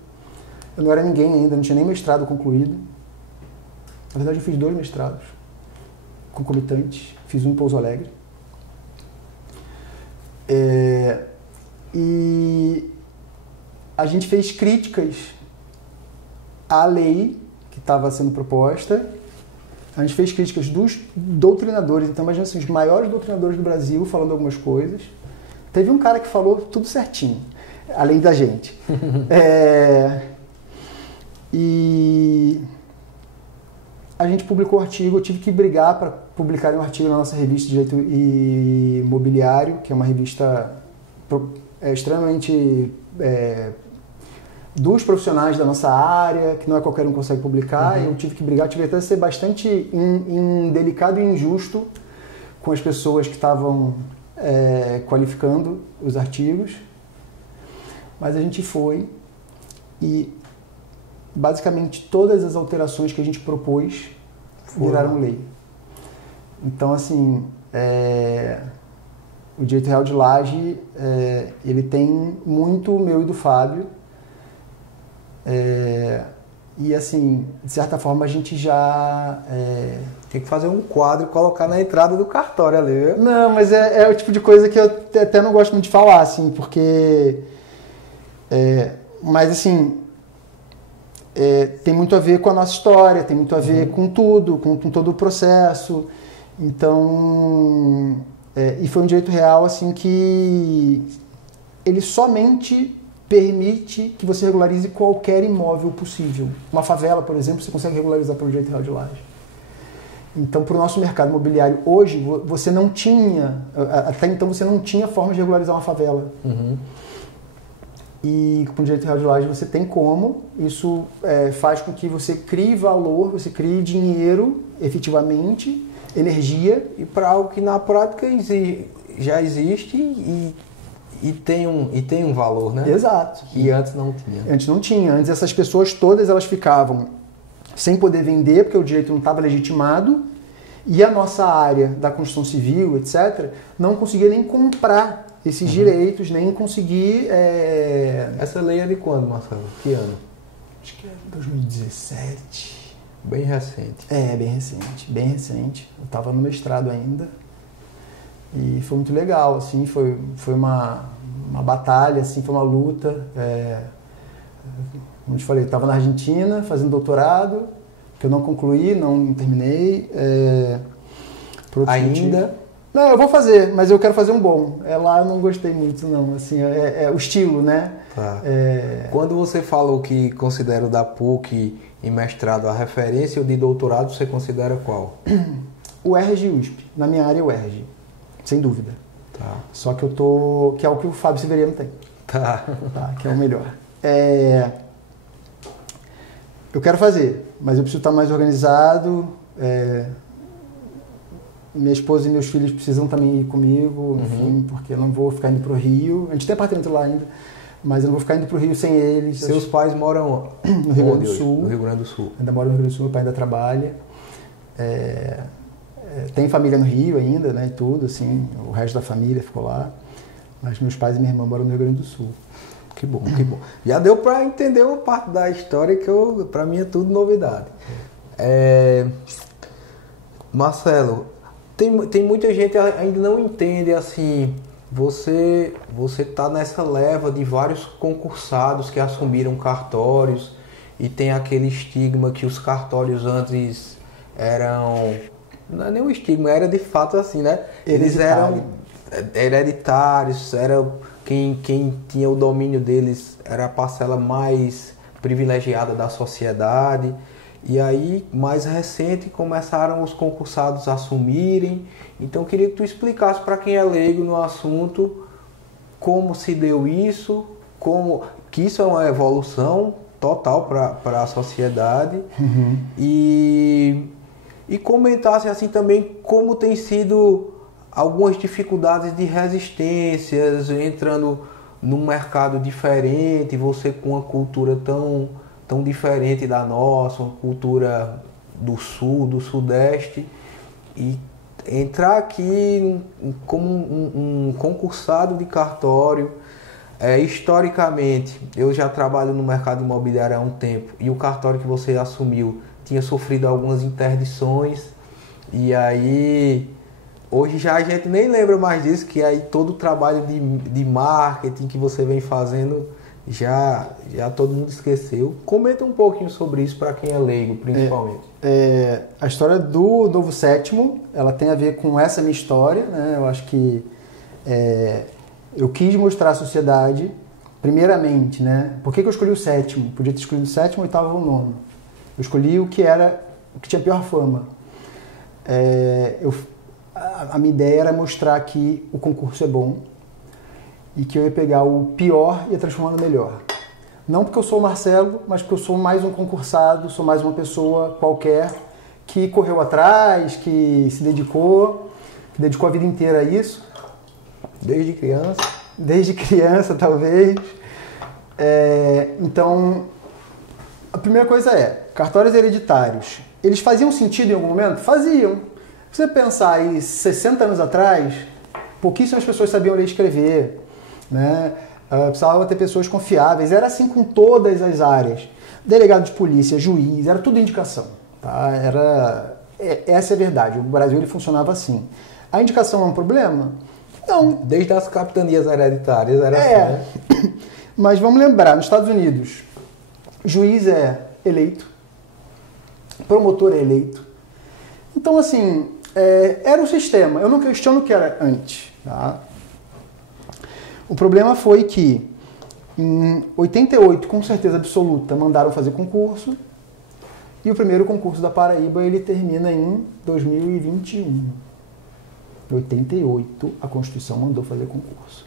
Eu não era ninguém ainda, não tinha nem mestrado concluído. Na verdade, eu fiz 2 mestrados concomitantes. Fiz um em Pouso Alegre. E a gente fez críticas à lei que estava sendo proposta. A gente fez críticas dos doutrinadores. Então, imagina assim, os maiores doutrinadores do Brasil falando algumas coisas. Teve um cara que falou tudo certinho, além da gente. E a gente publicou o artigo, eu tive que brigar para publicar um artigo na nossa revista de Direito Imobiliário, que é uma revista extremamente dos profissionais da nossa área, que não é qualquer um que consegue publicar. Eu tive que brigar, tive até ser bastante indelicado e injusto com as pessoas que estavam qualificando os artigos. Mas a gente foi e basicamente todas as alterações que a gente propôs viraram lei. Então, assim, o direito real de Laje, ele tem muito o meu e do Fábio. E assim, de certa forma a gente já... Tem que fazer um quadro e colocar na entrada do cartório ali, viu? Não, mas é o tipo de coisa que eu até não gosto muito de falar, assim, porque... mas assim, tem muito a ver com a nossa história, tem muito a ver com tudo, com todo o processo. Então, e foi um direito real, assim, que ele somente permite que você regularize qualquer imóvel possível. Uma favela, por exemplo, você consegue regularizar pelo direito real de laje. Então, para o nosso mercado imobiliário hoje, você não tinha, até então você não tinha forma de regularizar uma favela. E com o direito real de laje você tem como. Isso faz com que você crie valor, você crie dinheiro, efetivamente, energia. E para algo que na prática já existe e tem um valor, né? Exato. Que antes não tinha. Antes não tinha. Antes essas pessoas todas elas ficavam sem poder vender, porque o direito não estava legitimado, e a nossa área da construção civil, etc., não conseguia nem comprar esses direitos, nem conseguir... Essa lei é de quando, Marcelo? Que ano? Acho que é 2017. Bem recente. Bem recente. Eu estava no mestrado ainda. E foi muito legal, assim, foi uma batalha, assim, foi uma luta. Como eu te falei, eu estava na Argentina fazendo doutorado, que eu não concluí, não terminei. Ainda? Não, eu vou fazer, mas eu quero fazer um bom. Lá eu não gostei muito, não. Assim, o estilo, né? Tá. Quando você falou que considera o da PUC em mestrado a referência, o de doutorado você considera qual? O UERJ e USP. Na minha área, o UERJ. Sem dúvida. Tá. Só que que é o que o Fábio Severiano tem. Tá. Que é o melhor. Eu quero fazer, mas eu preciso estar mais organizado. Minha esposa e meus filhos precisam também ir comigo, enfim, porque eu não vou ficar indo para o Rio. A gente tem apartamento lá ainda, mas eu não vou ficar indo para o Rio sem eles. Seus pais moram no Rio Grande do Sul. No Rio Grande do Sul. Ainda moro no Rio Grande do Sul, meu pai ainda trabalha. Tem família no Rio ainda, né, e tudo, assim, o resto da família ficou lá. Mas meus pais e minha irmã moram no Rio Grande do Sul. Que bom, que bom. Já deu para entender uma parte da história que para mim é tudo novidade. Marcelo, tem muita gente que ainda não entende, assim, você tá nessa leva de vários concursados que assumiram cartórios e tem aquele estigma que os cartórios antes eram... Não é nem um estigma, era de fato assim, né? Eles eram hereditários, quem tinha o domínio deles era a parcela mais privilegiada da sociedade. E aí, mais recente, começaram os concursados a assumirem. Então, eu queria que tu explicasse para quem é leigo no assunto como se deu isso, que isso é uma evolução total para a sociedade. E comentasse assim também como tem sido algumas dificuldades de resistências, entrando num mercado diferente, você com uma cultura tão diferente da nossa, uma cultura do sul, do sudeste, e entrar aqui como um concursado de cartório. Historicamente, eu já trabalho no mercado imobiliário há um tempo, e o cartório que você assumiu tinha sofrido algumas interdições, e aí hoje já a gente nem lembra mais disso, que aí todo o trabalho de marketing que você vem fazendo já todo mundo esqueceu. Comenta um pouquinho sobre isso para quem é leigo, principalmente. A história do Novo Sétimo, ela tem a ver com essa minha história, né? Eu acho que eu quis mostrar à sociedade, primeiramente, né? Por que eu escolhi o sétimo? Podia ter escolhido o sétimo, oitavo ou nono. Eu escolhi o que tinha pior fama. A minha ideia era mostrar que o concurso é bom e que eu ia pegar o pior e ia transformar no melhor. Não porque eu sou o Marcelo, mas porque eu sou mais um concursado, sou mais uma pessoa qualquer que correu atrás, que se dedicou a vida inteira a isso. Desde criança? Desde criança, talvez. Então, a primeira coisa cartórios hereditários, eles faziam sentido em algum momento? Faziam. Se você pensar aí 60 anos atrás, pouquíssimas pessoas sabiam ler e escrever, né? Precisava ter pessoas confiáveis. Era assim com todas as áreas. delegado de polícia, juiz, era tudo indicação. Tá? Essa é a verdade. O Brasil ele funcionava assim. A indicação é um problema? Não. Desde as capitanias hereditárias era assim, né? Mas vamos lembrar, nos Estados Unidos, juiz é eleito, promotor é eleito. Então, assim, era um sistema. Eu não questiono o que era antes. Tá? O problema foi que, em 88, com certeza absoluta, mandaram fazer concurso. E o primeiro concurso da Paraíba, ele termina em 2021. Em 88, a Constituição mandou fazer concurso.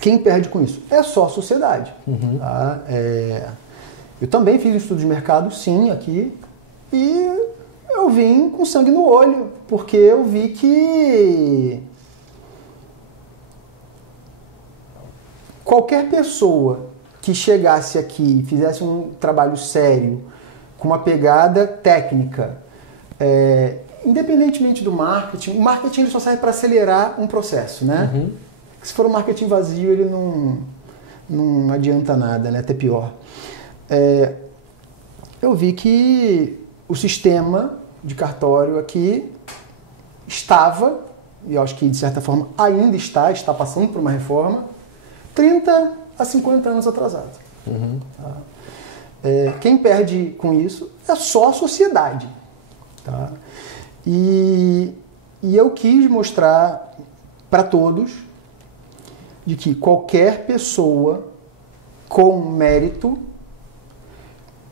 Quem perde com isso? É só a sociedade. Tá? Eu também fiz estudo de mercado, sim, aqui. E eu vim com sangue no olho, porque eu vi que qualquer pessoa que chegasse aqui e fizesse um trabalho sério, com uma pegada técnica, independentemente do marketing, o marketing ele só serve para acelerar um processo, né? Se for um marketing vazio, ele não adianta nada, né? Até pior. Eu vi que o sistema de cartório aqui estava, e eu acho que de certa forma ainda está passando por uma reforma, 30 a 50 anos atrasado. Tá? Quem perde com isso é só a sociedade. Tá? E eu quis mostrar para todos de que qualquer pessoa com mérito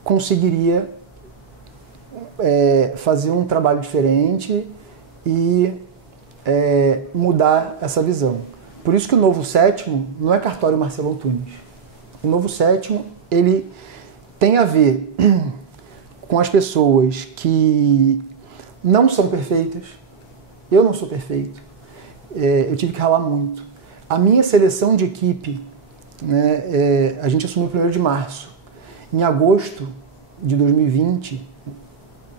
conseguiria fazer um trabalho diferente e mudar essa visão. Por isso que o Novo Sétimo não é cartório Marcelo Antunes. O Novo Sétimo, ele tem a ver com as pessoas que não são perfeitas. Eu não sou perfeito. Eu tive que ralar muito. A minha seleção de equipe, né, a gente assumiu o 1º de março. Em agosto de 2020,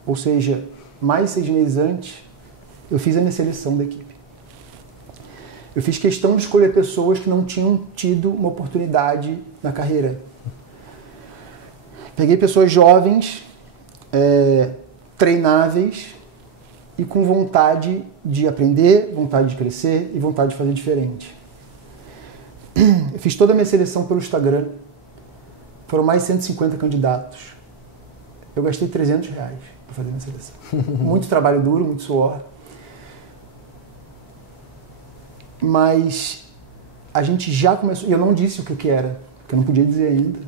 ou seja, mais 6 meses antes, eu fiz a minha seleção da equipe. Eu fiz questão de escolher pessoas que não tinham tido uma oportunidade na carreira. Peguei pessoas jovens, treináveis e com vontade de aprender, vontade de crescer e vontade de fazer diferente. Eu fiz toda a minha seleção pelo Instagram. Foram mais de 150 candidatos. Eu gastei R$300 para fazer minha seleção. Muito trabalho duro, muito suor. Mas a gente já começou... E eu não disse o que era, porque eu não podia dizer ainda.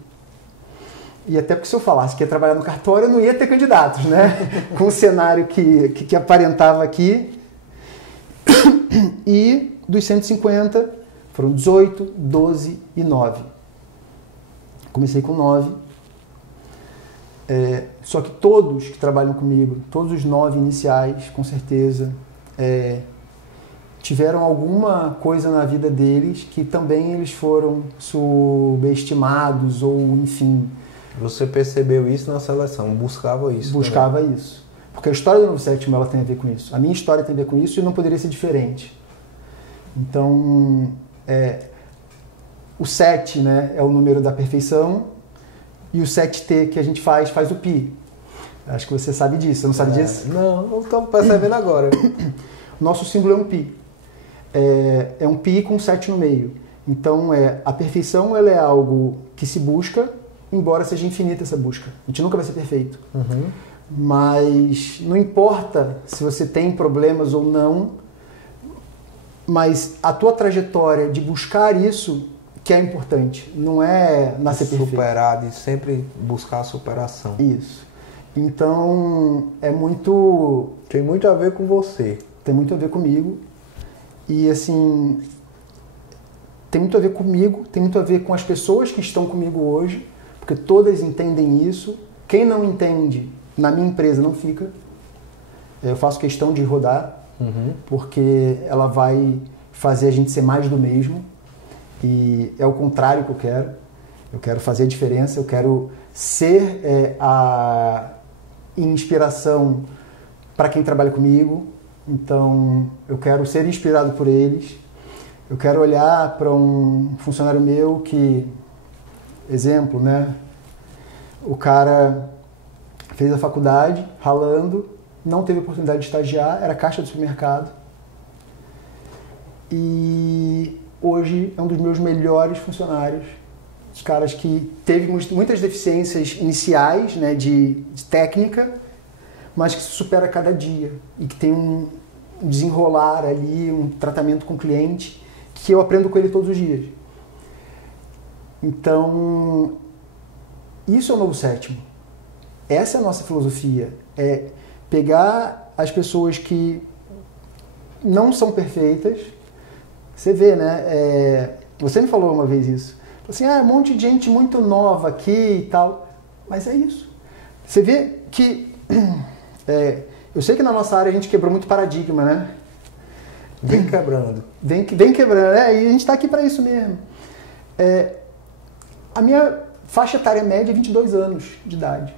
E até porque se eu falasse que ia trabalhar no cartório, eu não ia ter candidatos, né? Com o cenário que aparentava aqui. E dos 150, foram 18, 12 e 9. Comecei com 9. Só que todos que trabalham comigo, todos os 9 iniciais, com certeza, tiveram alguma coisa na vida deles que também eles foram subestimados ou, enfim... Você percebeu isso na seleção, buscava isso. Buscava também. Isso. Porque a história do Novo Sétimo ela tem a ver com isso. A minha história tem a ver com isso e não poderia ser diferente. Então, o 7, né, é o número da perfeição e o 7T que a gente faz o pi. Acho que você sabe disso. Você não sabe disso? Não, eu estou percebendo agora. Nosso símbolo é um pi. É um pi com 7 no meio. Então, a perfeição ela é algo que se busca, embora seja infinita essa busca. A gente nunca vai ser perfeito. Mas não importa se você tem problemas ou não, mas a tua trajetória de buscar isso que é importante. Não é nascer perfeito. Superar, de sempre buscar a superação. Isso. Então, muito... Tem muito a ver com você. Tem muito a ver comigo. E, assim, tem muito a ver comigo, tem muito a ver com as pessoas que estão comigo hoje, porque todas entendem isso. Quem não entende, na minha empresa não fica. Eu faço questão de rodar, porque ela vai fazer a gente ser mais do mesmo. E é o contrário que eu quero. Eu quero fazer a diferença, eu quero ser a inspiração para quem trabalha comigo. Então, eu quero ser inspirado por eles. Eu quero olhar para um funcionário meu que exemplo, né? O cara fez a faculdade, ralando, não teve oportunidade de estagiar, era caixa do supermercado. E hoje é um dos meus melhores funcionários. Os caras que teve muitas deficiências iniciais, né, de técnica, mas que se supera a cada dia e que tem um desenrolar ali, um tratamento com o cliente que eu aprendo com ele todos os dias. Então, isso é o Novo Sétimo. Essa é a nossa filosofia. É pegar as pessoas que não são perfeitas. Você vê, né? Você me falou uma vez isso. Assim, um monte de gente muito nova aqui e tal. Mas é isso. Você vê que... eu sei que na nossa área a gente quebrou muito paradigma, né? Vem quebrando. Vem quebrando. E a gente está aqui para isso mesmo. A minha faixa etária média é 22 anos de idade.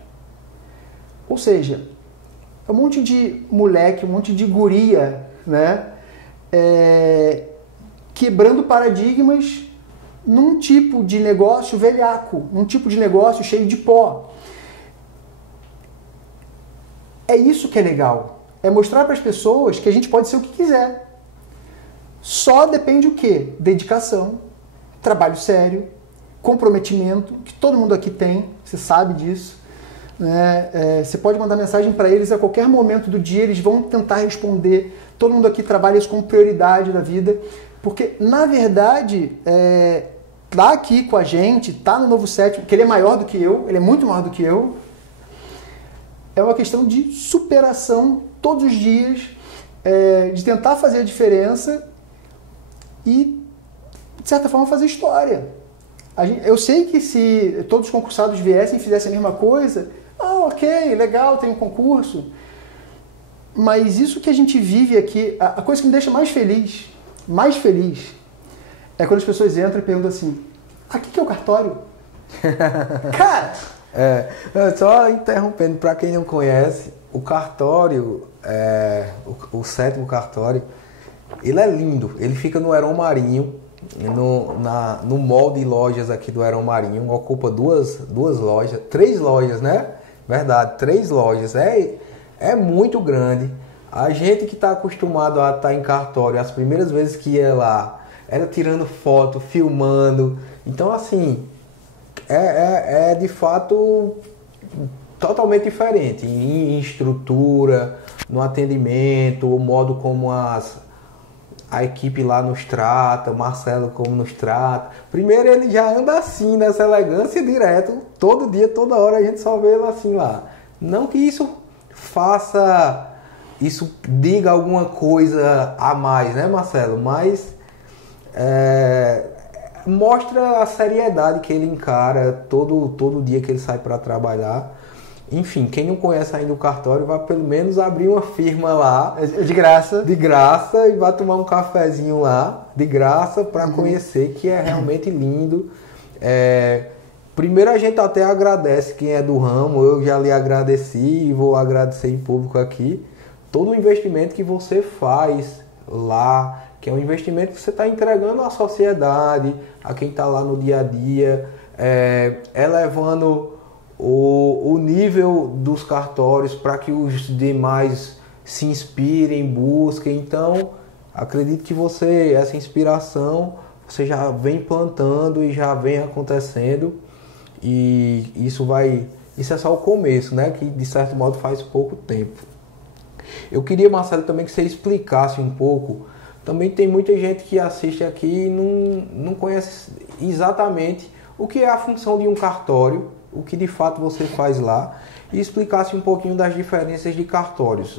Ou seja, é um monte de moleque, um monte de guria, né? Quebrando paradigmas num tipo de negócio velhaco, num tipo de negócio cheio de pó. É isso que é legal. É mostrar para as pessoas que a gente pode ser o que quiser. Só depende o quê? Dedicação, trabalho sério, comprometimento, que todo mundo aqui tem, você sabe disso. Né? Você pode mandar mensagem para eles a qualquer momento do dia, eles vão tentar responder. Todo mundo aqui trabalha isso como prioridade da vida, porque, na verdade, tá aqui com a gente, tá no Novo Sétimo, que ele é maior do que eu, ele é muito maior do que eu, é uma questão de superação todos os dias, de tentar fazer a diferença e, de certa forma, fazer história. Eu sei que se todos os concursados viessem e fizessem a mesma coisa, ok, legal, tem um concurso, mas isso que a gente vive aqui, a coisa que me deixa mais feliz, é quando as pessoas entram e perguntam assim, aqui que é o cartório? Cara! Só interrompendo, para quem não conhece, o cartório, o sétimo cartório, ele é lindo, ele fica no Heron Marinho, no mall de lojas aqui do Heron Marinho, ocupa duas lojas, 3 lojas, né? Verdade, 3 lojas, é muito grande. A gente que está acostumado a estar em cartório, as primeiras vezes que ia lá, era tirando foto, filmando, então assim, é de fato totalmente diferente em estrutura, no atendimento, o modo como a equipe lá nos trata, o Marcelo como nos trata. Primeiro ele já anda assim, nessa elegância direto, todo dia, toda hora a gente só vê ele assim lá. Não que isso diga alguma coisa a mais, né, Marcelo? Mas mostra a seriedade que ele encara todo dia que ele sai para trabalhar. Enfim, quem não conhece ainda o cartório, vai pelo menos abrir uma firma lá. De graça. De graça, e vai tomar um cafezinho lá, de graça, para conhecer, que é realmente lindo. Primeiro a gente até agradece quem é do ramo, eu já lhe agradeci e vou agradecer em público aqui, todo o investimento que você faz lá, que é um investimento que você está entregando à sociedade, a quem está lá no dia a dia, elevando o nível dos cartórios para que os demais se inspirem, busquem. Então, acredito que essa inspiração, você já vem plantando e já vem acontecendo, e isso é só o começo, né? Que de certo modo faz pouco tempo. Eu queria, Marcelo, também que você explicasse um pouco. Também tem muita gente que assiste aqui e não conhece exatamente o que é a função de um cartório, o que de fato você faz lá, e explicasse um pouquinho das diferenças de cartórios.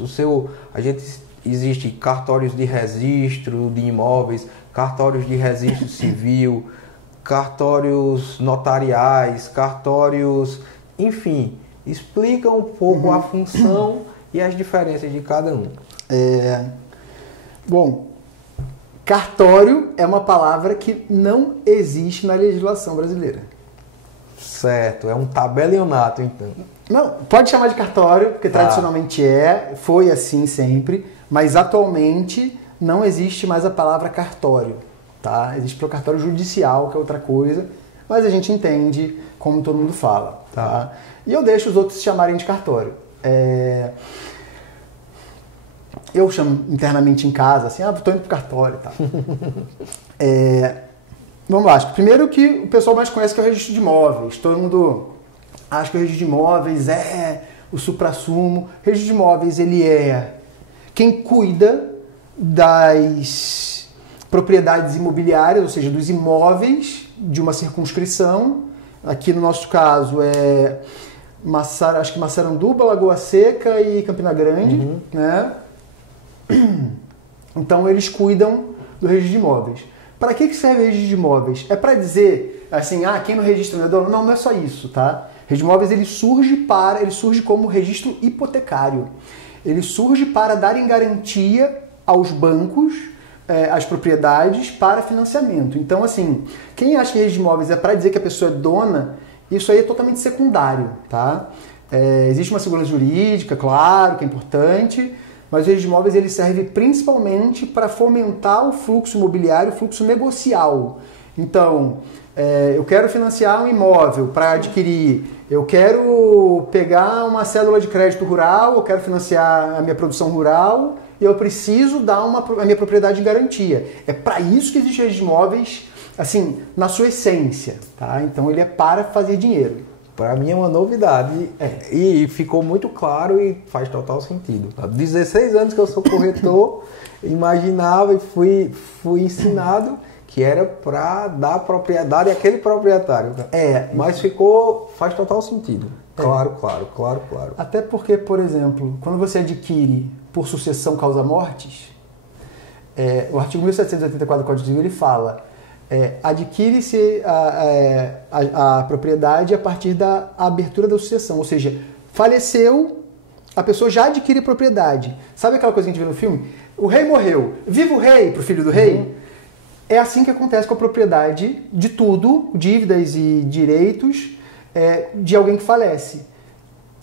Existe cartórios de registro de imóveis, cartórios de registro civil, cartórios notariais, cartórios, enfim, explica um pouco a função e as diferenças de cada um. Bom, cartório é uma palavra que não existe na legislação brasileira. Certo, é um tabelionato, então. Não, pode chamar de cartório, porque tradicionalmente foi assim sempre, mas atualmente não existe mais a palavra cartório, tá? Existe o cartório judicial, que é outra coisa, mas a gente entende como todo mundo fala. Tá? E eu deixo os outros se chamarem de cartório. Eu chamo internamente em casa, assim, estou indo pro cartório e tal. Vamos lá, acho que primeiro que o pessoal mais conhece que é o registro de imóveis. Todo mundo acha que o registro de imóveis é o suprassumo. O registro de imóveis, ele é quem cuida das propriedades imobiliárias, ou seja, dos imóveis de uma circunscrição. Aqui no nosso caso acho que Massaranduba, Lagoa Seca e Campina Grande, né? Então eles cuidam do registro de imóveis. Para que serve o registro de imóveis? É para dizer, assim, quem não registra não é dono? Não, não é só isso, tá? O registro de imóveis ele surge como registro hipotecário. Ele surge para dar em garantia aos bancos as propriedades para financiamento. Então, assim, quem acha que registro de imóveis é para dizer que a pessoa é dona, isso aí é totalmente secundário, tá? Existe uma segurança jurídica, claro, que é importante, mas o registro de imóveis ele serve principalmente para fomentar o fluxo imobiliário, o fluxo negocial. Então, eu quero financiar um imóvel para adquirir, eu quero pegar uma cédula de crédito rural, eu quero financiar a minha produção rural e eu preciso dar a minha propriedade em garantia. É para isso que existe o registro de imóveis, assim, na sua essência, tá? Então ele é para fazer dinheiro. Para mim é uma novidade e ficou muito claro e faz total sentido. Há 16 anos que eu sou corretor, imaginava e fui ensinado que era para dar propriedade àquele proprietário. Mas faz total sentido. Claro. Até porque, por exemplo, quando você adquire por sucessão causa-mortes, o artigo 1784 do Código Civil ele fala adquire-se a propriedade a partir da abertura da sucessão, ou seja, faleceu, a pessoa já adquire a propriedade. Sabe aquela coisa que a gente vê no filme? O rei morreu, viva o rei para o filho do rei? É assim que acontece com a propriedade de tudo, dívidas e direitos de alguém que falece.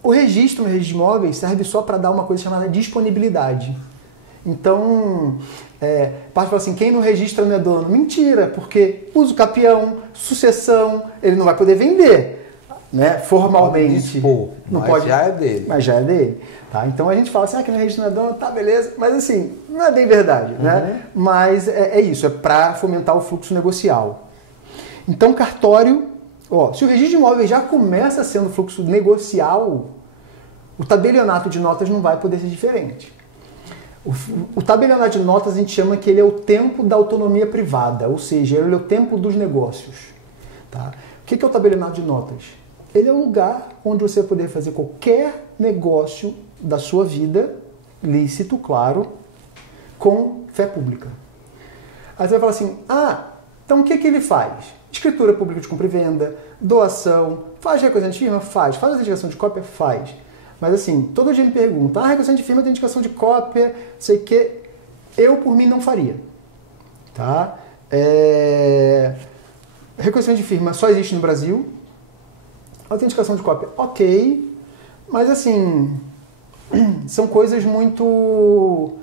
O registro no registro de imóveis serve só para dar uma coisa chamada disponibilidade. Então, parte fala assim, quem não registra não é dono. Mentira, porque uso capião, sucessão, ele não vai poder vender, né? Formalmente. Já é dele. Mas já é dele. Tá? Então a gente fala assim, quem não registra não é dono, tá, beleza. Mas assim, não é bem verdade, né? Mas é isso, é para fomentar o fluxo negocial. Então, cartório, se o registro de imóveis já começa sendo fluxo negocial, o tabelionato de notas não vai poder ser diferente. O tabelionato de notas a gente chama que ele é o tempo da autonomia privada, ou seja, ele é o tempo dos negócios. Tá? O que é o tabelionato de notas? Ele é o lugar onde você vai poder fazer qualquer negócio da sua vida, lícito, claro, com fé pública. Aí você vai falar assim, então o que ele faz? Escritura pública de compra e venda, doação, faz reconhecimento de firma? Faz autenticação de cópia? Faz. Mas assim, todo dia me pergunta, reconhecimento de firma tem indicação de cópia, sei que eu por mim não faria. Tá? Reconhecimento de firma só existe no Brasil. Autenticação de cópia, ok. Mas assim, são coisas muito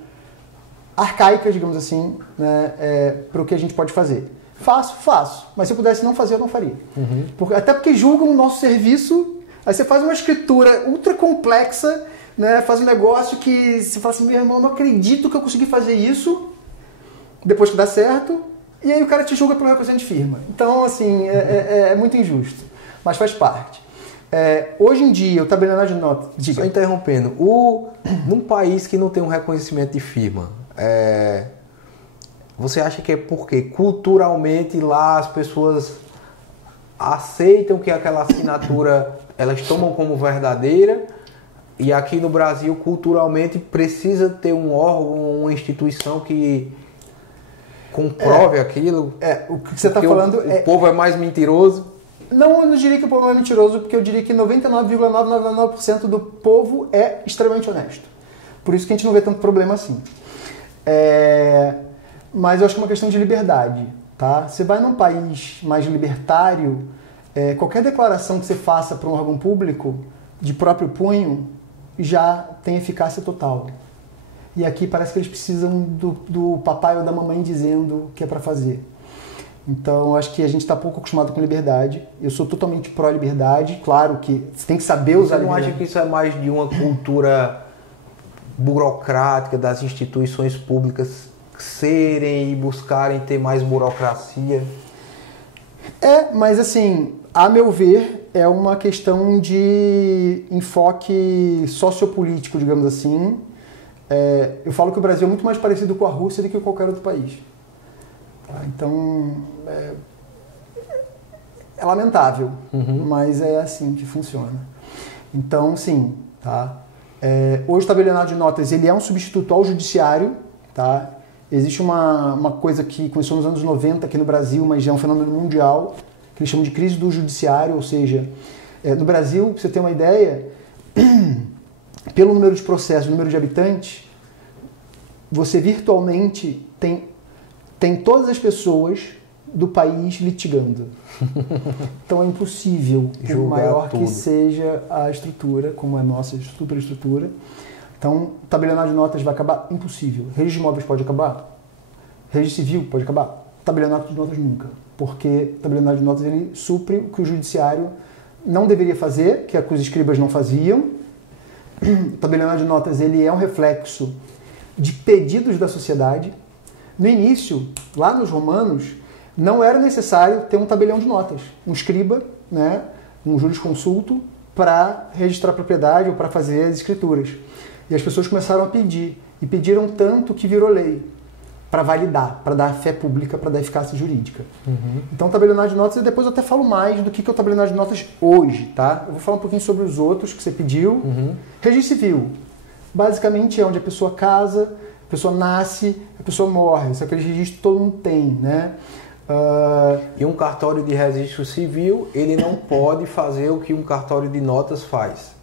arcaicas, digamos assim, né, para o que a gente pode fazer. Faço. Mas se eu pudesse não fazer, eu não faria. Até porque julgam o nosso serviço. Aí você faz uma escritura ultra complexa, né? Faz um negócio que você fala assim, meu irmão, não acredito que eu consegui fazer isso, depois que dá certo, e aí o cara te julga pelo reconhecimento de firma. Então, assim, é muito injusto, mas faz parte. Hoje em dia, o tabelionato de notas... Só interrompendo, num país que não tem um reconhecimento de firma, você acha que é porque culturalmente lá as pessoas aceitam que aquela assinatura elas tomam como verdadeira, e aqui no Brasil culturalmente precisa ter um órgão, uma instituição que comprove aquilo? O que você está falando o povo é mais mentiroso? Não, eu não diria que o povo é mentiroso, porque eu diria que 99,999% do povo é extremamente honesto. Por isso que a gente não vê tanto problema assim. Mas eu acho que é uma questão de liberdade. Tá? Você vai num país mais libertário, qualquer declaração que você faça para um órgão público, de próprio punho, já tem eficácia total. E aqui parece que eles precisam do papai ou da mamãe dizendo que é para fazer. Então, acho que a gente está pouco acostumado com liberdade. Eu sou totalmente pró-liberdade. Claro que você tem que saber usar a liberdade. Você não acha que isso é mais de uma cultura burocrática das instituições públicas serem e buscarem ter mais burocracia? Mas assim, a meu ver, é uma questão de enfoque sociopolítico, digamos assim. Eu falo que o Brasil é muito mais parecido com a Rússia do que qualquer outro país. Então, é lamentável, mas é assim que funciona. Então, sim, tá? Hoje o tabelionato de notas ele é um substituto ao judiciário, tá? Existe uma coisa que começou nos anos 90 aqui no Brasil, mas é um fenômeno mundial, que eles chamam de crise do judiciário, ou seja, no Brasil, para você ter uma ideia, pelo número de processos, número de habitantes, você virtualmente tem todas as pessoas do país litigando. Então é impossível, por maior que seja a estrutura, como é a nossa superestrutura. Então, o tabelionato de notas vai acabar? Impossível. Registro de imóveis pode acabar? Registro civil pode acabar? Tabelionato de notas nunca. Porque o tabelionato de notas ele supre o que o judiciário não deveria fazer, que é o que os escribas não faziam. O tabelionato de notas ele é um reflexo de pedidos da sociedade. No início, lá nos romanos, não era necessário ter um tabelião de notas, um escriba, né, um jurisconsulto, para registrar a propriedade ou para fazer as escrituras. E as pessoas começaram a pedir, e pediram tanto que virou lei, para validar, para dar fé pública, para dar eficácia jurídica. Então, o tabelionato de notas, depois eu até falo mais do que é o tabelionato de notas hoje, tá? Eu vou falar um pouquinho sobre os outros que você pediu. Registro civil, basicamente é onde a pessoa casa, a pessoa nasce, a pessoa morre. Isso é aquele registro que todo mundo tem, né? E um cartório de registro civil, ele não pode fazer o que um cartório de notas faz.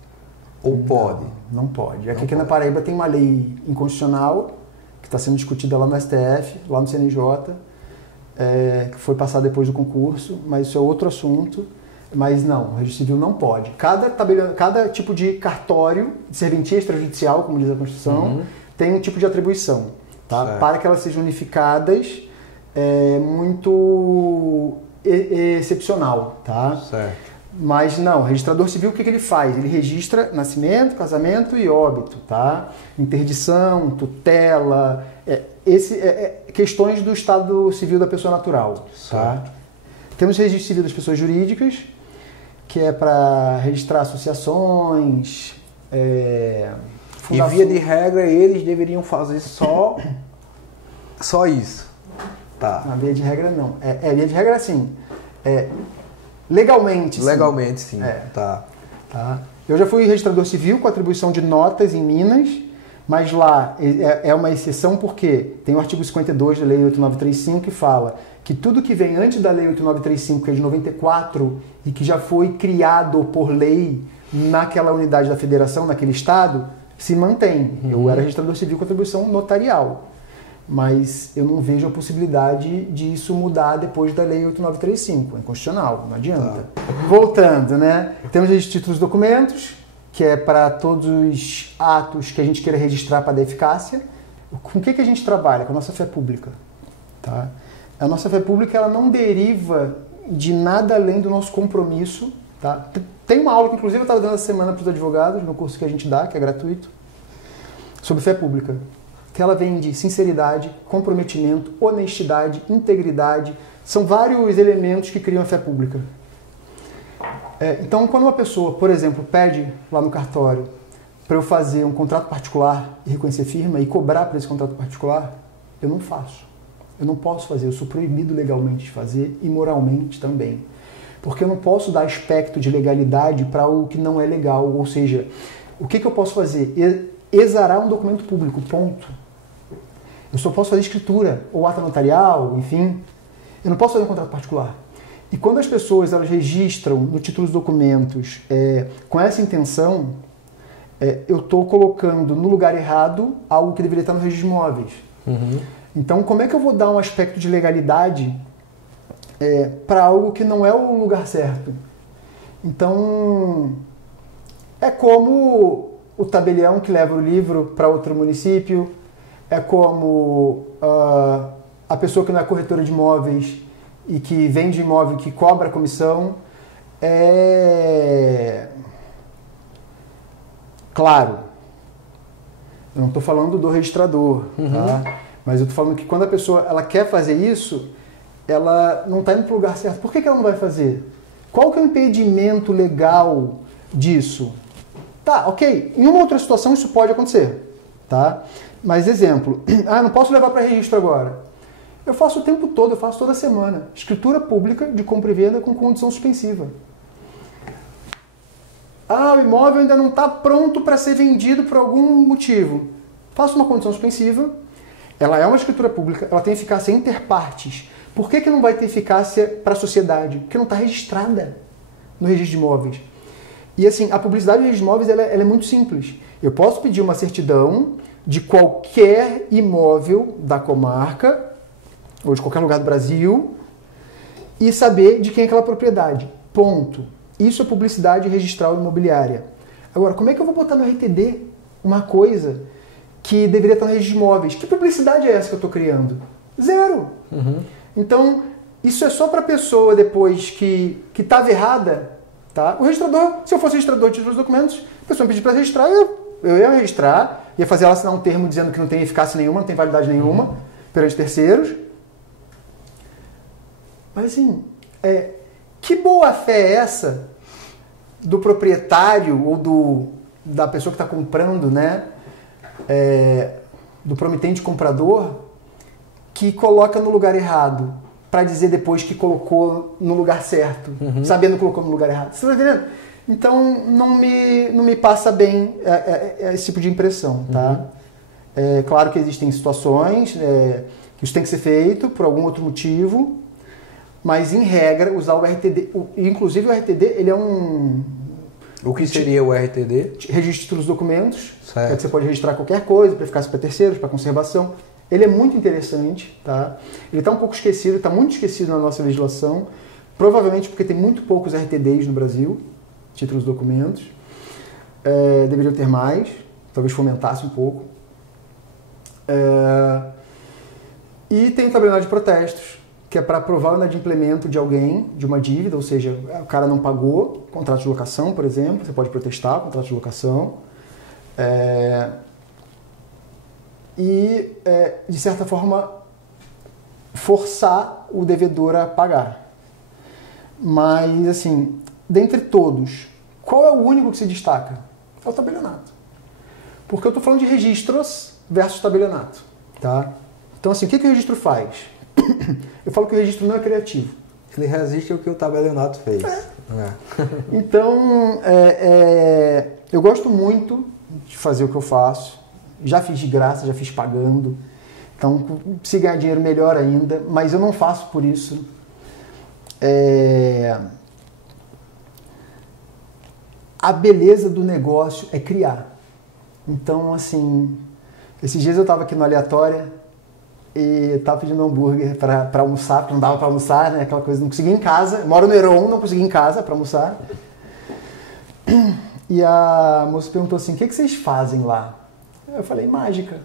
Ou pode? Não pode. Aqui na Paraíba tem uma lei inconstitucional que está sendo discutida lá no STF, lá no CNJ, que foi passada depois do concurso, mas isso é outro assunto. Mas não, o registro civil não pode. Cada tipo de cartório, de serventia extrajudicial, como diz a Constituição, tem um tipo de atribuição, tá? Para que elas sejam unificadas, muito excepcional, tá? Certo. Mas não, o registrador civil o que ele faz? Ele registra nascimento, casamento e óbito, tá? Interdição, tutela, questões do estado civil da pessoa natural, tá? Temos o registro civil das pessoas jurídicas, que é para registrar associações, fundações. E via de regra eles deveriam fazer só isso. Tá. Na via de regra não. Via de regra assim. Legalmente sim. Legalmente sim. Tá. Eu já fui registrador civil com atribuição de notas em Minas, mas lá é uma exceção porque tem o artigo 52 da Lei 8935 que fala que tudo que vem antes da Lei 8935, que é de 94, e que já foi criado por lei naquela unidade da federação, naquele estado, se mantém. Eu era registrador civil com atribuição notarial. Mas eu não vejo a possibilidade disso mudar depois da Lei 8935. É inconstitucional, não adianta. Voltando, né? Temos os títulos de documentos, que é para todos os atos que a gente queira registrar para dar eficácia. Com o que a gente trabalha? Com a nossa fé pública. Tá? A nossa fé pública ela não deriva de nada além do nosso compromisso. Tá? Tem uma aula que, inclusive, eu estava dando essa semana para os advogados, no curso que a gente dá, que é gratuito, sobre fé pública. Que ela vem de sinceridade, comprometimento, honestidade, integridade. São vários elementos que criam a fé pública. Então, quando uma pessoa, por exemplo, pede lá no cartório para eu fazer um contrato particular e reconhecer firma e cobrar por esse contrato particular, eu não faço. Eu não posso fazer, eu sou proibido legalmente de fazer e moralmente também. Porque eu não posso dar aspecto de legalidade para algo que não é legal. Ou seja, o que eu posso fazer? Exarar um documento público, ponto. Eu só posso fazer escritura, ou ata notarial, enfim. Eu não posso fazer um contrato particular. E quando as pessoas elas registram no título dos documentos com essa intenção, eu estou colocando no lugar errado algo que deveria estar no registro de imóveis. Então, como é que eu vou dar um aspecto de legalidade para algo que não é o lugar certo? Então, é como o tabelião que leva o livro para outro município, é como a pessoa que não é corretora de imóveis e que vende imóvel que cobra comissão, claro, eu não estou falando do registrador, tá? Mas eu estou falando que quando a pessoa ela quer fazer isso, ela não está indo para o lugar certo. Por que ela não vai fazer? Qual que é o impedimento legal disso? Tá, ok, em uma outra situação isso pode acontecer, tá? Mas exemplo, não posso levar para registro agora. Eu faço o tempo todo, eu faço toda semana. Escritura pública de compra e venda com condição suspensiva. O imóvel ainda não está pronto para ser vendido por algum motivo. Faço uma condição suspensiva. Ela é uma escritura pública, ela tem eficácia interpartes. Por que não vai ter eficácia para a sociedade? Porque não está registrada no registro de imóveis. E assim, a publicidade do registro de imóveis ela é muito simples. Eu posso pedir uma certidão de qualquer imóvel da comarca ou de qualquer lugar do Brasil e saber de quem é aquela propriedade. Ponto. Isso é publicidade registral imobiliária. Agora, como é que eu vou botar no RTD uma coisa que deveria estar no registro de imóveis? Que publicidade é essa que eu estou criando? Zero. Então, isso é só para a pessoa depois que estava errada. Tá? O registrador, se eu fosse registrador de títulos e documentos, a pessoa me pedir para registrar, eu ia registrar, ia fazer ela assinar um termo dizendo que não tem eficácia nenhuma, não tem validade nenhuma perante terceiros. Mas assim, que boa fé é essa do proprietário ou da pessoa que está comprando, né? Do promitente comprador, que coloca no lugar errado para dizer depois que colocou no lugar certo, sabendo que colocou no lugar errado. Você está entendendo? Então, não me passa bem esse tipo de impressão, tá? É claro que existem situações que isso tem que ser feito por algum outro motivo, mas, em regra, usar o RTD... Inclusive, o RTD, ele é um... O que seria o RTD? Registro de títulos e documentos. Certo. Que você pode registrar qualquer coisa, para eficácia para terceiros, para conservação. Ele é muito interessante, tá? Ele está um pouco esquecido, está muito esquecido na nossa legislação, provavelmente porque tem muito poucos RTDs no Brasil, títulos e documentos. Deveriam ter mais, talvez fomentasse um pouco. E tem o tabelionato de protestos, que é para provar o inadimplemento de alguém, de uma dívida, ou seja, o cara não pagou, contrato de locação, por exemplo, você pode protestar contrato de locação. De certa forma, forçar o devedor a pagar. Mas, assim, dentre todos, qual é o único que se destaca? É o tabelionato. Porque eu estou falando de registros versus tabelionato. Tá? Então, assim, o que o registro faz? Eu falo que o registro não é criativo. Ele resiste ao que o tabelionato fez. Então, eu gosto muito de fazer o que eu faço. Já fiz de graça, já fiz pagando. Então, se ganhar dinheiro, melhor ainda. Mas eu não faço por isso. A beleza do negócio é criar. Então, assim, esses dias eu estava aqui no Aleatória e estava pedindo um hambúrguer para almoçar, porque não dava para almoçar, né? Aquela coisa, não conseguia em casa. Eu moro no Heron, não conseguia em casa para almoçar. E a moça perguntou assim, o que vocês fazem lá? Eu falei, mágica.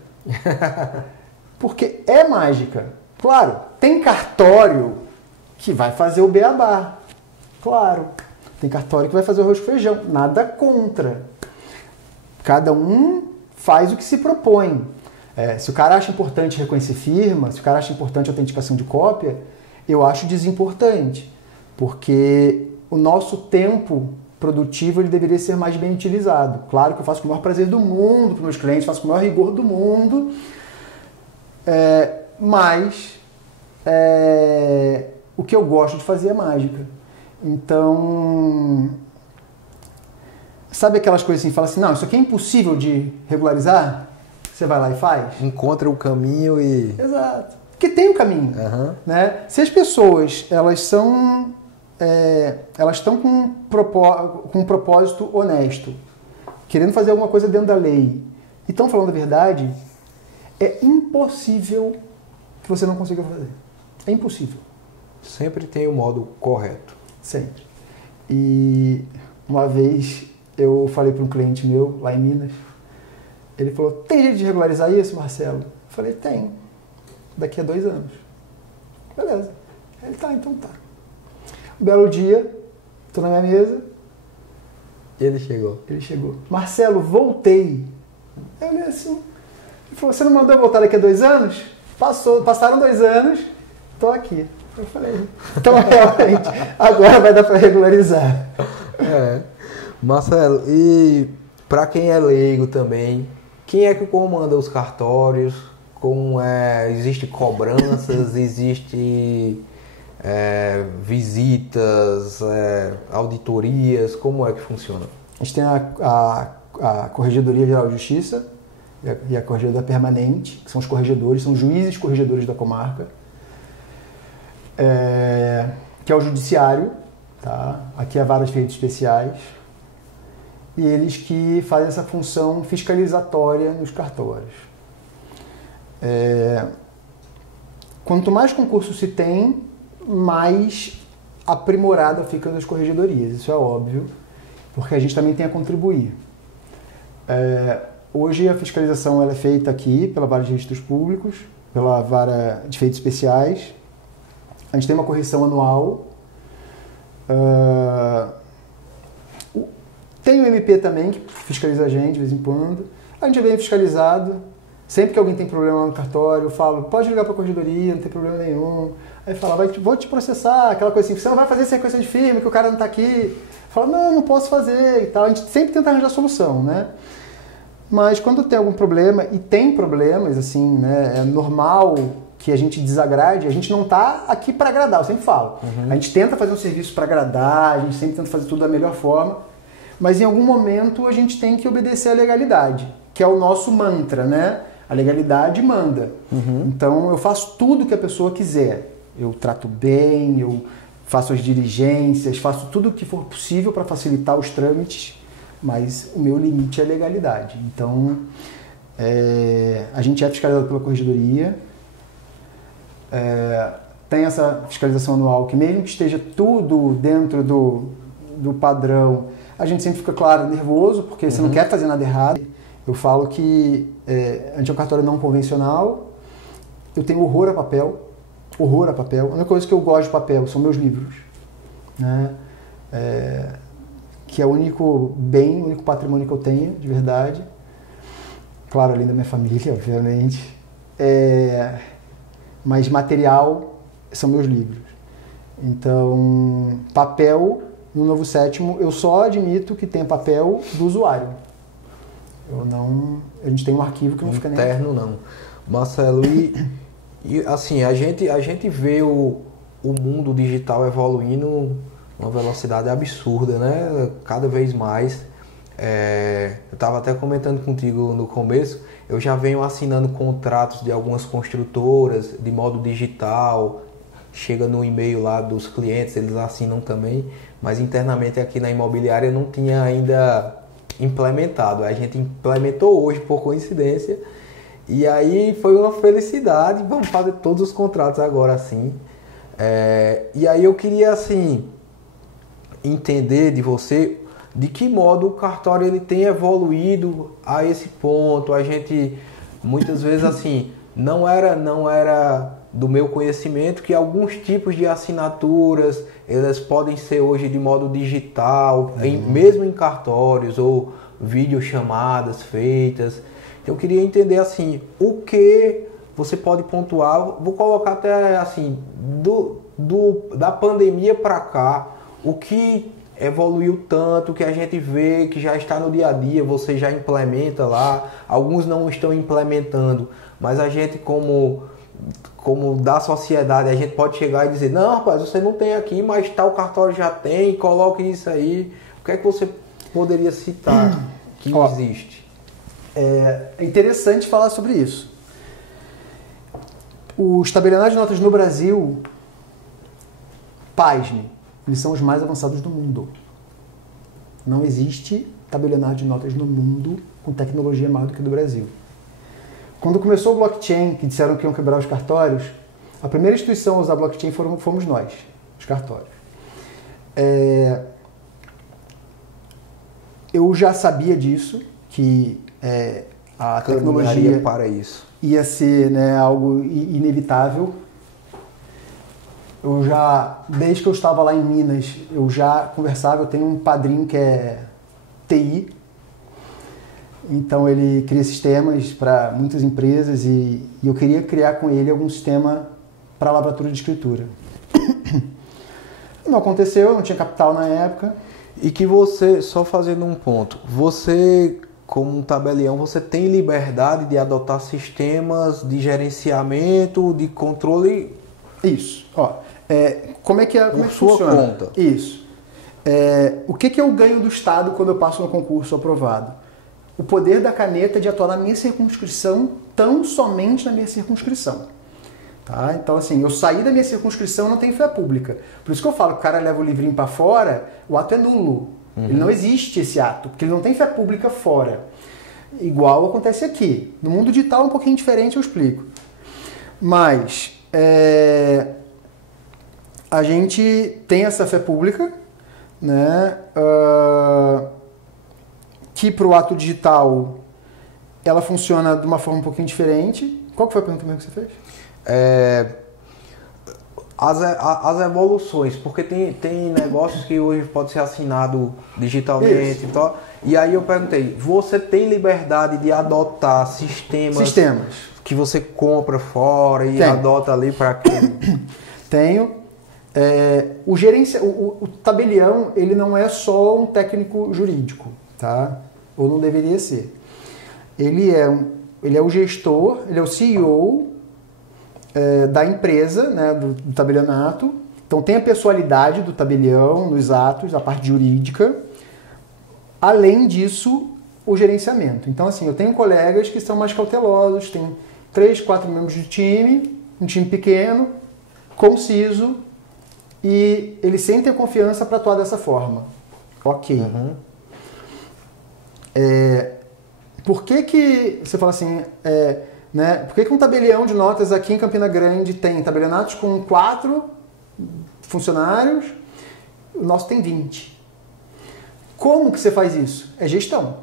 Porque é mágica. Claro, tem cartório que vai fazer o beabá. Claro. Tem cartório que vai fazer o arroz com feijão. Nada contra. Cada um faz o que se propõe. Se o cara acha importante reconhecer firma, se o cara acha importante a autenticação de cópia, eu acho desimportante. Porque o nosso tempo produtivo ele deveria ser mais bem utilizado. Claro que eu faço com o maior prazer do mundo para os meus clientes, faço com o maior rigor do mundo, mas o que eu gosto de fazer é mágica. Então, sabe aquelas coisas assim, fala assim, não, isso aqui é impossível de regularizar? Você vai lá e faz? Encontra o caminho e... Exato. Porque tem um caminho. Né? Se as pessoas, elas estão com um propósito honesto, querendo fazer alguma coisa dentro da lei, e estão falando a verdade, é impossível que você não consiga fazer. É impossível. Sempre tem o modo correto. Sempre. E uma vez eu falei para um cliente meu, lá em Minas, ele falou, tem jeito de regularizar isso, Marcelo? Eu falei, tem. Daqui a 2 anos. Beleza. Ele tá, então tá. Um belo dia, tô na minha mesa. Ele chegou. Ele chegou. Marcelo, voltei. Eu olhei assim. Ele falou, você não mandou eu voltar daqui a 2 anos? Passaram 2 anos, tô aqui. Eu falei, então realmente, agora vai dar para regularizar. Marcelo, e para quem é leigo também, quem é que comanda os cartórios? Como existe cobranças, existe visitas, auditorias, como é que funciona? A gente tem a Corregedoria Geral de Justiça e a Corregedoria Permanente, que são os corregedores, são juízes corregedores da comarca, que é o judiciário, tá? Aqui é a vara de feitos especiais, e eles que fazem essa função fiscalizatória nos cartórios. Quanto mais concursos se tem, mais aprimorada fica as corregedorias, isso é óbvio, porque a gente também tem a contribuir. Hoje a fiscalização ela é feita aqui pela vara de registros públicos, pela vara de feitos especiais. A gente tem uma correção anual. Tem o MP também, que fiscaliza a gente de vez em quando. A gente é bem fiscalizado. Sempre que alguém tem problema no cartório, eu falo, pode ligar para a corregedoria, não tem problema nenhum. Aí fala, vou te processar, aquela coisa assim, você não vai fazer sequência de firme, que o cara não está aqui. Fala, não posso fazer e tal. A gente sempre tenta arranjar solução, né? Mas quando tem algum problema, e tem problemas, assim, né? É normal que a gente desagrade, a gente não está aqui para agradar, eu sempre falo. A gente tenta fazer um serviço para agradar, a gente sempre tenta fazer tudo da melhor forma, mas em algum momento a gente tem que obedecer à legalidade, que é o nosso mantra, né? A legalidade manda. Então eu faço tudo que a pessoa quiser. Eu trato bem, eu faço as diligências, faço tudo o que for possível para facilitar os trâmites, mas o meu limite é a legalidade. Então a gente é fiscalizado pela corregedoria, tem essa fiscalização anual que mesmo que esteja tudo dentro do padrão, a gente sempre fica, claro, nervoso, porque você não quer fazer nada errado. Eu falo que a gente é um cartório não convencional, eu tenho horror a papel. A única coisa que eu gosto de papel são meus livros, né? Que é o único bem, o único patrimônio que eu tenho, de verdade. Claro, além da minha família, obviamente. Mas material são meus livros. Então, papel, no Novo Sétimo, eu só admito que tem papel do usuário. A gente tem um arquivo que não fica nem interno, não. Marcelo, e assim, a gente vê o mundo digital evoluindo uma velocidade absurda, né? Cada vez mais. Eu estava até comentando contigo no começo, eu já venho assinando contratos de algumas construtoras de modo digital, chega no e-mail lá dos clientes, eles assinam também, mas internamente aqui na imobiliária não tinha ainda implementado. A gente implementou hoje por coincidência e aí foi uma felicidade, vamos fazer todos os contratos agora assim. E aí eu queria assim entender de você de que modo o cartório ele tem evoluído a esse ponto. A gente muitas vezes assim não era do meu conhecimento que alguns tipos de assinaturas elas podem ser hoje de modo digital, mesmo em cartórios ou videochamadas feitas. Eu queria entender assim, o que você pode pontuar, vou colocar até assim, da pandemia para cá, o que evoluiu tanto, que a gente vê que já está no dia a dia, você já implementa lá, alguns não estão implementando, mas a gente como da sociedade, a gente pode chegar e dizer, não rapaz, você não tem aqui, mas tal cartório já tem, coloque isso aí. O que é que você poderia citar que existe? É interessante falar sobre isso. Os tabelionários de notas no Brasil, pasme, eles são os mais avançados do mundo. Não existe tabelionário de notas no mundo com tecnologia maior do que do Brasil. Quando começou o blockchain, que disseram que iam quebrar os cartórios, a primeira instituição a usar blockchain fomos nós, os cartórios. Eu já sabia disso, que a tecnologia para isso ia ser, né, algo inevitável. desde que eu estava lá em Minas, eu já conversava, eu tenho um padrinho que é TI, então ele cria sistemas para muitas empresas e eu queria criar com ele algum sistema para laboratório de escritura. Não aconteceu, não tinha capital na época. E que você, só fazendo um ponto, você, como um tabelião, você tem liberdade de adotar sistemas de gerenciamento, de controle? Isso. Ó, como é que sua funciona? Conta. Isso. O que eu ganho do Estado quando eu passo no concurso aprovado? O poder da caneta de atuar na minha circunscrição, tão somente na minha circunscrição. Tá? Então, assim, eu saí da minha circunscrição, não tenho fé pública. Por isso que eu falo que o cara leva o livrinho para fora, o ato é nulo. Ele não existe esse ato, porque ele não tem fé pública fora. Igual acontece aqui. No mundo digital é um pouquinho diferente, eu explico. Mas a gente tem essa fé pública, né? Que para o ato digital ela funciona de uma forma um pouquinho diferente. Qual que foi a pergunta mesmo que você fez? As evoluções, porque tem negócios que hoje pode ser assinado digitalmente e tal. E aí eu perguntei, você tem liberdade de adotar sistemas que você compra fora e adota ali para aquele? Tenho. O tabelião, ele não é só um técnico jurídico, tá? Ou não deveria ser. Ele é o gestor, ele é o CEO da empresa, né, do tabelionato. Então tem a pessoalidade do tabelião nos atos, a parte jurídica. Além disso, o gerenciamento. Então, assim, eu tenho colegas que são mais cautelosos, tem 3, 4 membros de time, um time pequeno, conciso, e eles sentem a confiança para atuar dessa forma. Ok. Por que você fala assim, né? Por que um tabelião de notas aqui em Campina Grande tem tabelionatos com 4 funcionários, o nosso tem 20? Como que você faz isso? É gestão.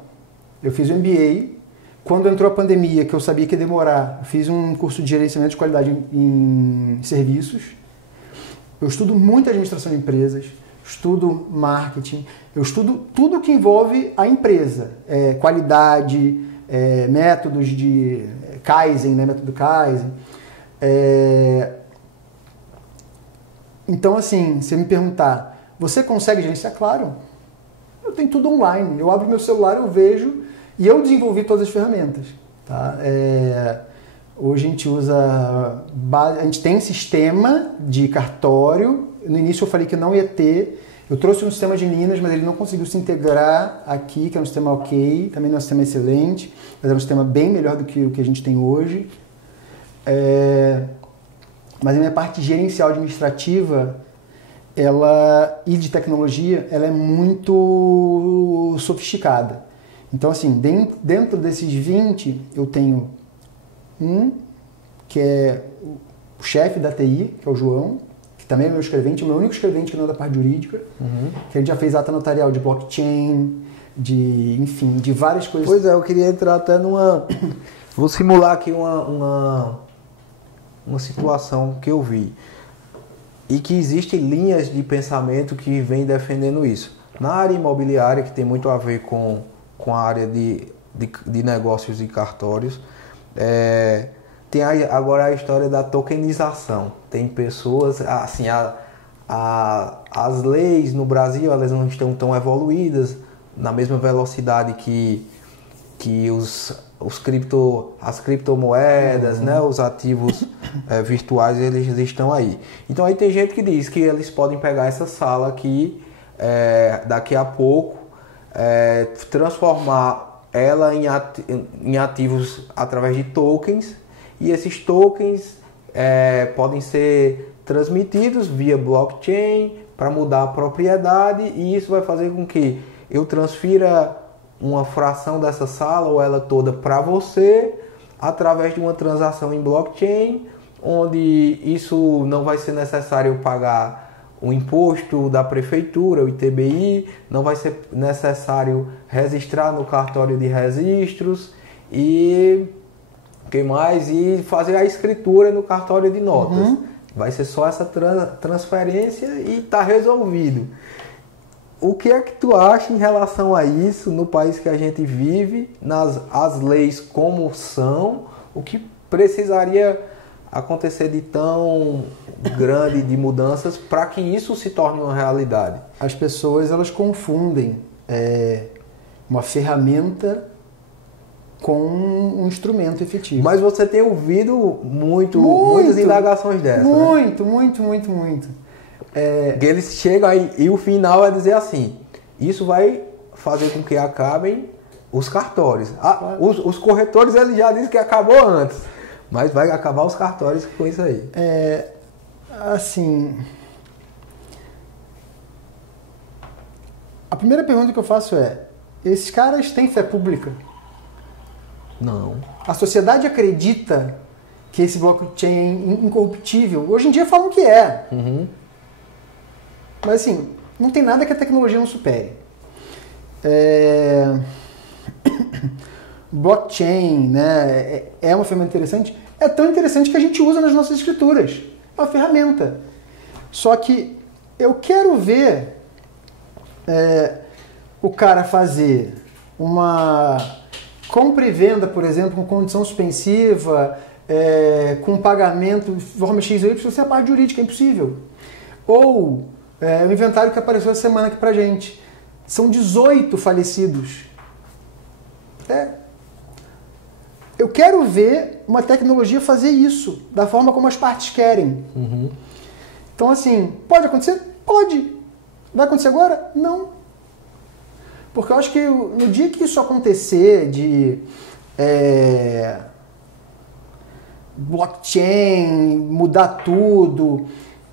Eu fiz o MBA, quando entrou a pandemia, que eu sabia que ia demorar, fiz um curso de gerenciamento de qualidade em serviços. Eu estudo muito administração de empresas, estudo marketing, eu estudo tudo que envolve a empresa, qualidade, métodos de Kaizen, né, método Kaizen. Então, assim, se me perguntar, você consegue gerenciar? Claro. Eu tenho tudo online. Eu abro meu celular, eu vejo e eu desenvolvi todas as ferramentas. Tá? Hoje a gente a gente tem sistema de cartório. No início eu falei que não ia ter. Eu trouxe um sistema de Minas, mas ele não conseguiu se integrar aqui, que é um sistema ok, também não é um sistema excelente, mas é um sistema bem melhor do que o que a gente tem hoje. Mas a minha parte gerencial administrativa e de tecnologia, ela é muito sofisticada. Então, assim, dentro desses 20, eu tenho um que é o chefe da TI, que é o João, que também é meu escrevente, o meu único escrevente que não é da parte jurídica, que ele já fez ata notarial de blockchain, enfim, de várias coisas. Pois é, eu queria entrar até numa... Vou simular aqui uma situação que eu vi. E que existem linhas de pensamento que vêm defendendo isso. Na área imobiliária, que tem muito a ver com a área de negócios e cartórios, tem agora a história da tokenização. Tem pessoas, assim, as leis no Brasil, elas não estão tão evoluídas na mesma velocidade que as criptomoedas, né, os ativos virtuais, eles estão aí. Então aí tem gente que diz que eles podem pegar essa sala aqui, daqui a pouco, transformar ela em ativos através de tokens, e esses tokens podem ser transmitidos via blockchain para mudar a propriedade, e isso vai fazer com que eu transfira uma fração dessa sala ou ela toda para você através de uma transação em blockchain, onde isso não vai ser necessário eu pagar o imposto da prefeitura, o ITBI, não vai ser necessário registrar no cartório de registros e que mais? E fazer a escritura no cartório de notas. Vai ser só essa transferência e está resolvido. O que é que tu acha em relação a isso no país que a gente vive, as leis como são, o que precisaria acontecer de tão grande de mudanças para que isso se torne uma realidade? As pessoas elas confundem uma ferramenta com um instrumento efetivo. Mas você tem ouvido muitas indagações dessas. Muito. Que eles chegam aí e o final é dizer assim, isso vai fazer com que acabem os cartórios. Os corretores eles já dizem que acabou antes, mas vai acabar os cartórios com isso aí. Assim, a primeira pergunta que eu faço é, esses caras têm fé pública? Não. A sociedade acredita que esse blockchain é incorruptível? Hoje em dia falam que é. Uhum. Mas assim, não tem nada que a tecnologia não supere. Blockchain, né, é uma ferramenta interessante. É tão interessante que a gente usa nas nossas escrituras. É uma ferramenta. Só que eu quero ver o cara fazer uma compra e venda, por exemplo, com condição suspensiva, com pagamento de forma X ou Y, isso é a parte jurídica, é impossível. Ou o inventário que apareceu essa semana aqui pra gente. São 18 falecidos. Eu quero ver uma tecnologia fazer isso, da forma como as partes querem. Uhum. Então, assim, pode acontecer? Pode. Vai acontecer agora? Não. Porque eu acho que no dia que isso acontecer de blockchain, mudar tudo,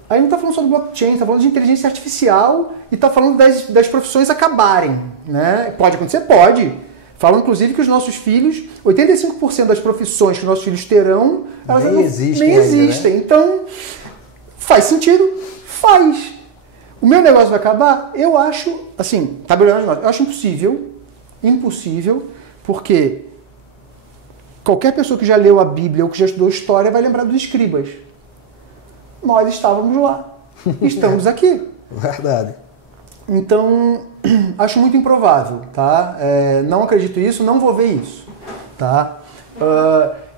aí não está falando só do blockchain, está falando de inteligência artificial e está falando das profissões acabarem. Né? Pode acontecer? Pode. Falam, inclusive, que os nossos filhos, 85% das profissões que os nossos filhos terão, elas nem existem. Né? Então, faz sentido? Faz. O meu negócio vai acabar? Eu acho, assim, eu acho impossível, porque qualquer pessoa que já leu a Bíblia ou que já estudou história vai lembrar dos escribas. Nós estávamos lá. Estamos aqui. Verdade. Então, acho muito improvável, tá? Não acredito nisso, não vou ver isso, tá?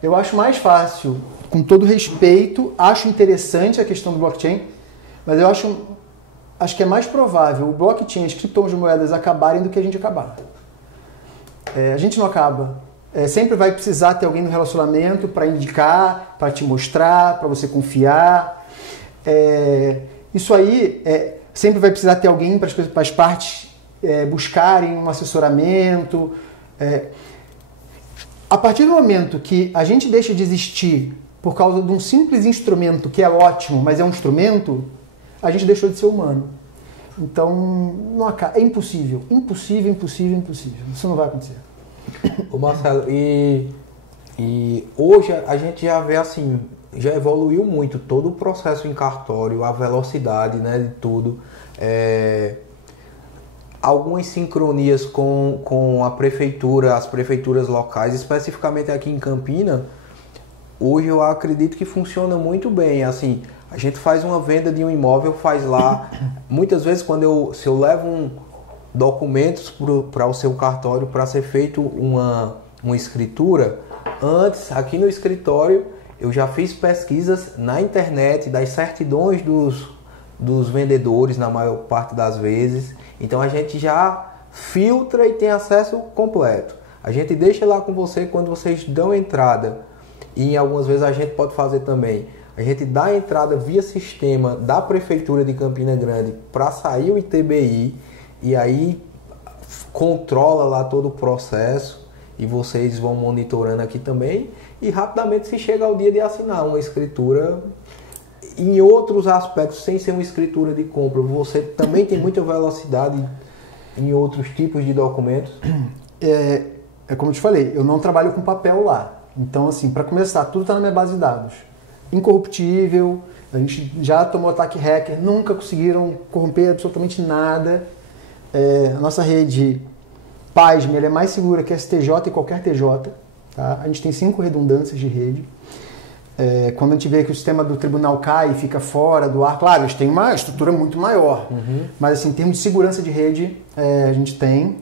Eu acho mais fácil, com todo respeito, acho interessante a questão do blockchain, mas eu acho que é mais provável o blockchain e as criptomoedas acabarem do que a gente acabar. A gente não acaba. Sempre vai precisar ter alguém no relacionamento para indicar, para te mostrar, para você confiar. Isso aí, sempre vai precisar ter alguém para as partes buscarem um assessoramento. A partir do momento que a gente deixa de existir por causa de um simples instrumento que é ótimo, mas é um instrumento, a gente deixou de ser humano. Então, não acaba. É impossível. Impossível. Isso não vai acontecer. Ô Marcelo, e hoje a gente já vê assim, já evoluiu muito todo o processo em cartório, a velocidade, né, de tudo. Algumas sincronias com a prefeitura, as prefeituras locais, especificamente aqui em Campina, hoje eu acredito que funciona muito bem. Assim, a gente faz uma venda de um imóvel, faz lá, muitas vezes se eu levo documentos para o seu cartório para ser feito uma escritura, antes, aqui no escritório, eu já fiz pesquisas na internet das certidões dos vendedores, na maior parte das vezes. Então a gente já filtra e tem acesso completo. A gente deixa lá com você quando vocês dão entrada. E algumas vezes a gente pode fazer também. A gente dá a entrada via sistema da Prefeitura de Campina Grande para sair o ITBI. E aí controla lá todo o processo. E vocês vão monitorando aqui também. E rapidamente se chega ao dia de assinar uma escritura. Em outros aspectos, sem ser uma escritura de compra, você também tem muita velocidade em outros tipos de documentos? É como eu te falei, eu não trabalho com papel lá. Então, assim, para começar, tudo está na minha base de dados. Incorruptível, a gente já tomou ataque hacker, nunca conseguiram corromper absolutamente nada. A nossa rede PASME, ela é mais segura que a STJ e qualquer TJ. Tá? A gente tem 5 redundâncias de rede. Quando a gente vê que o sistema do tribunal cai e fica fora do ar, claro, eles têm uma estrutura muito maior, mas assim, em termos de segurança de rede, a gente tem.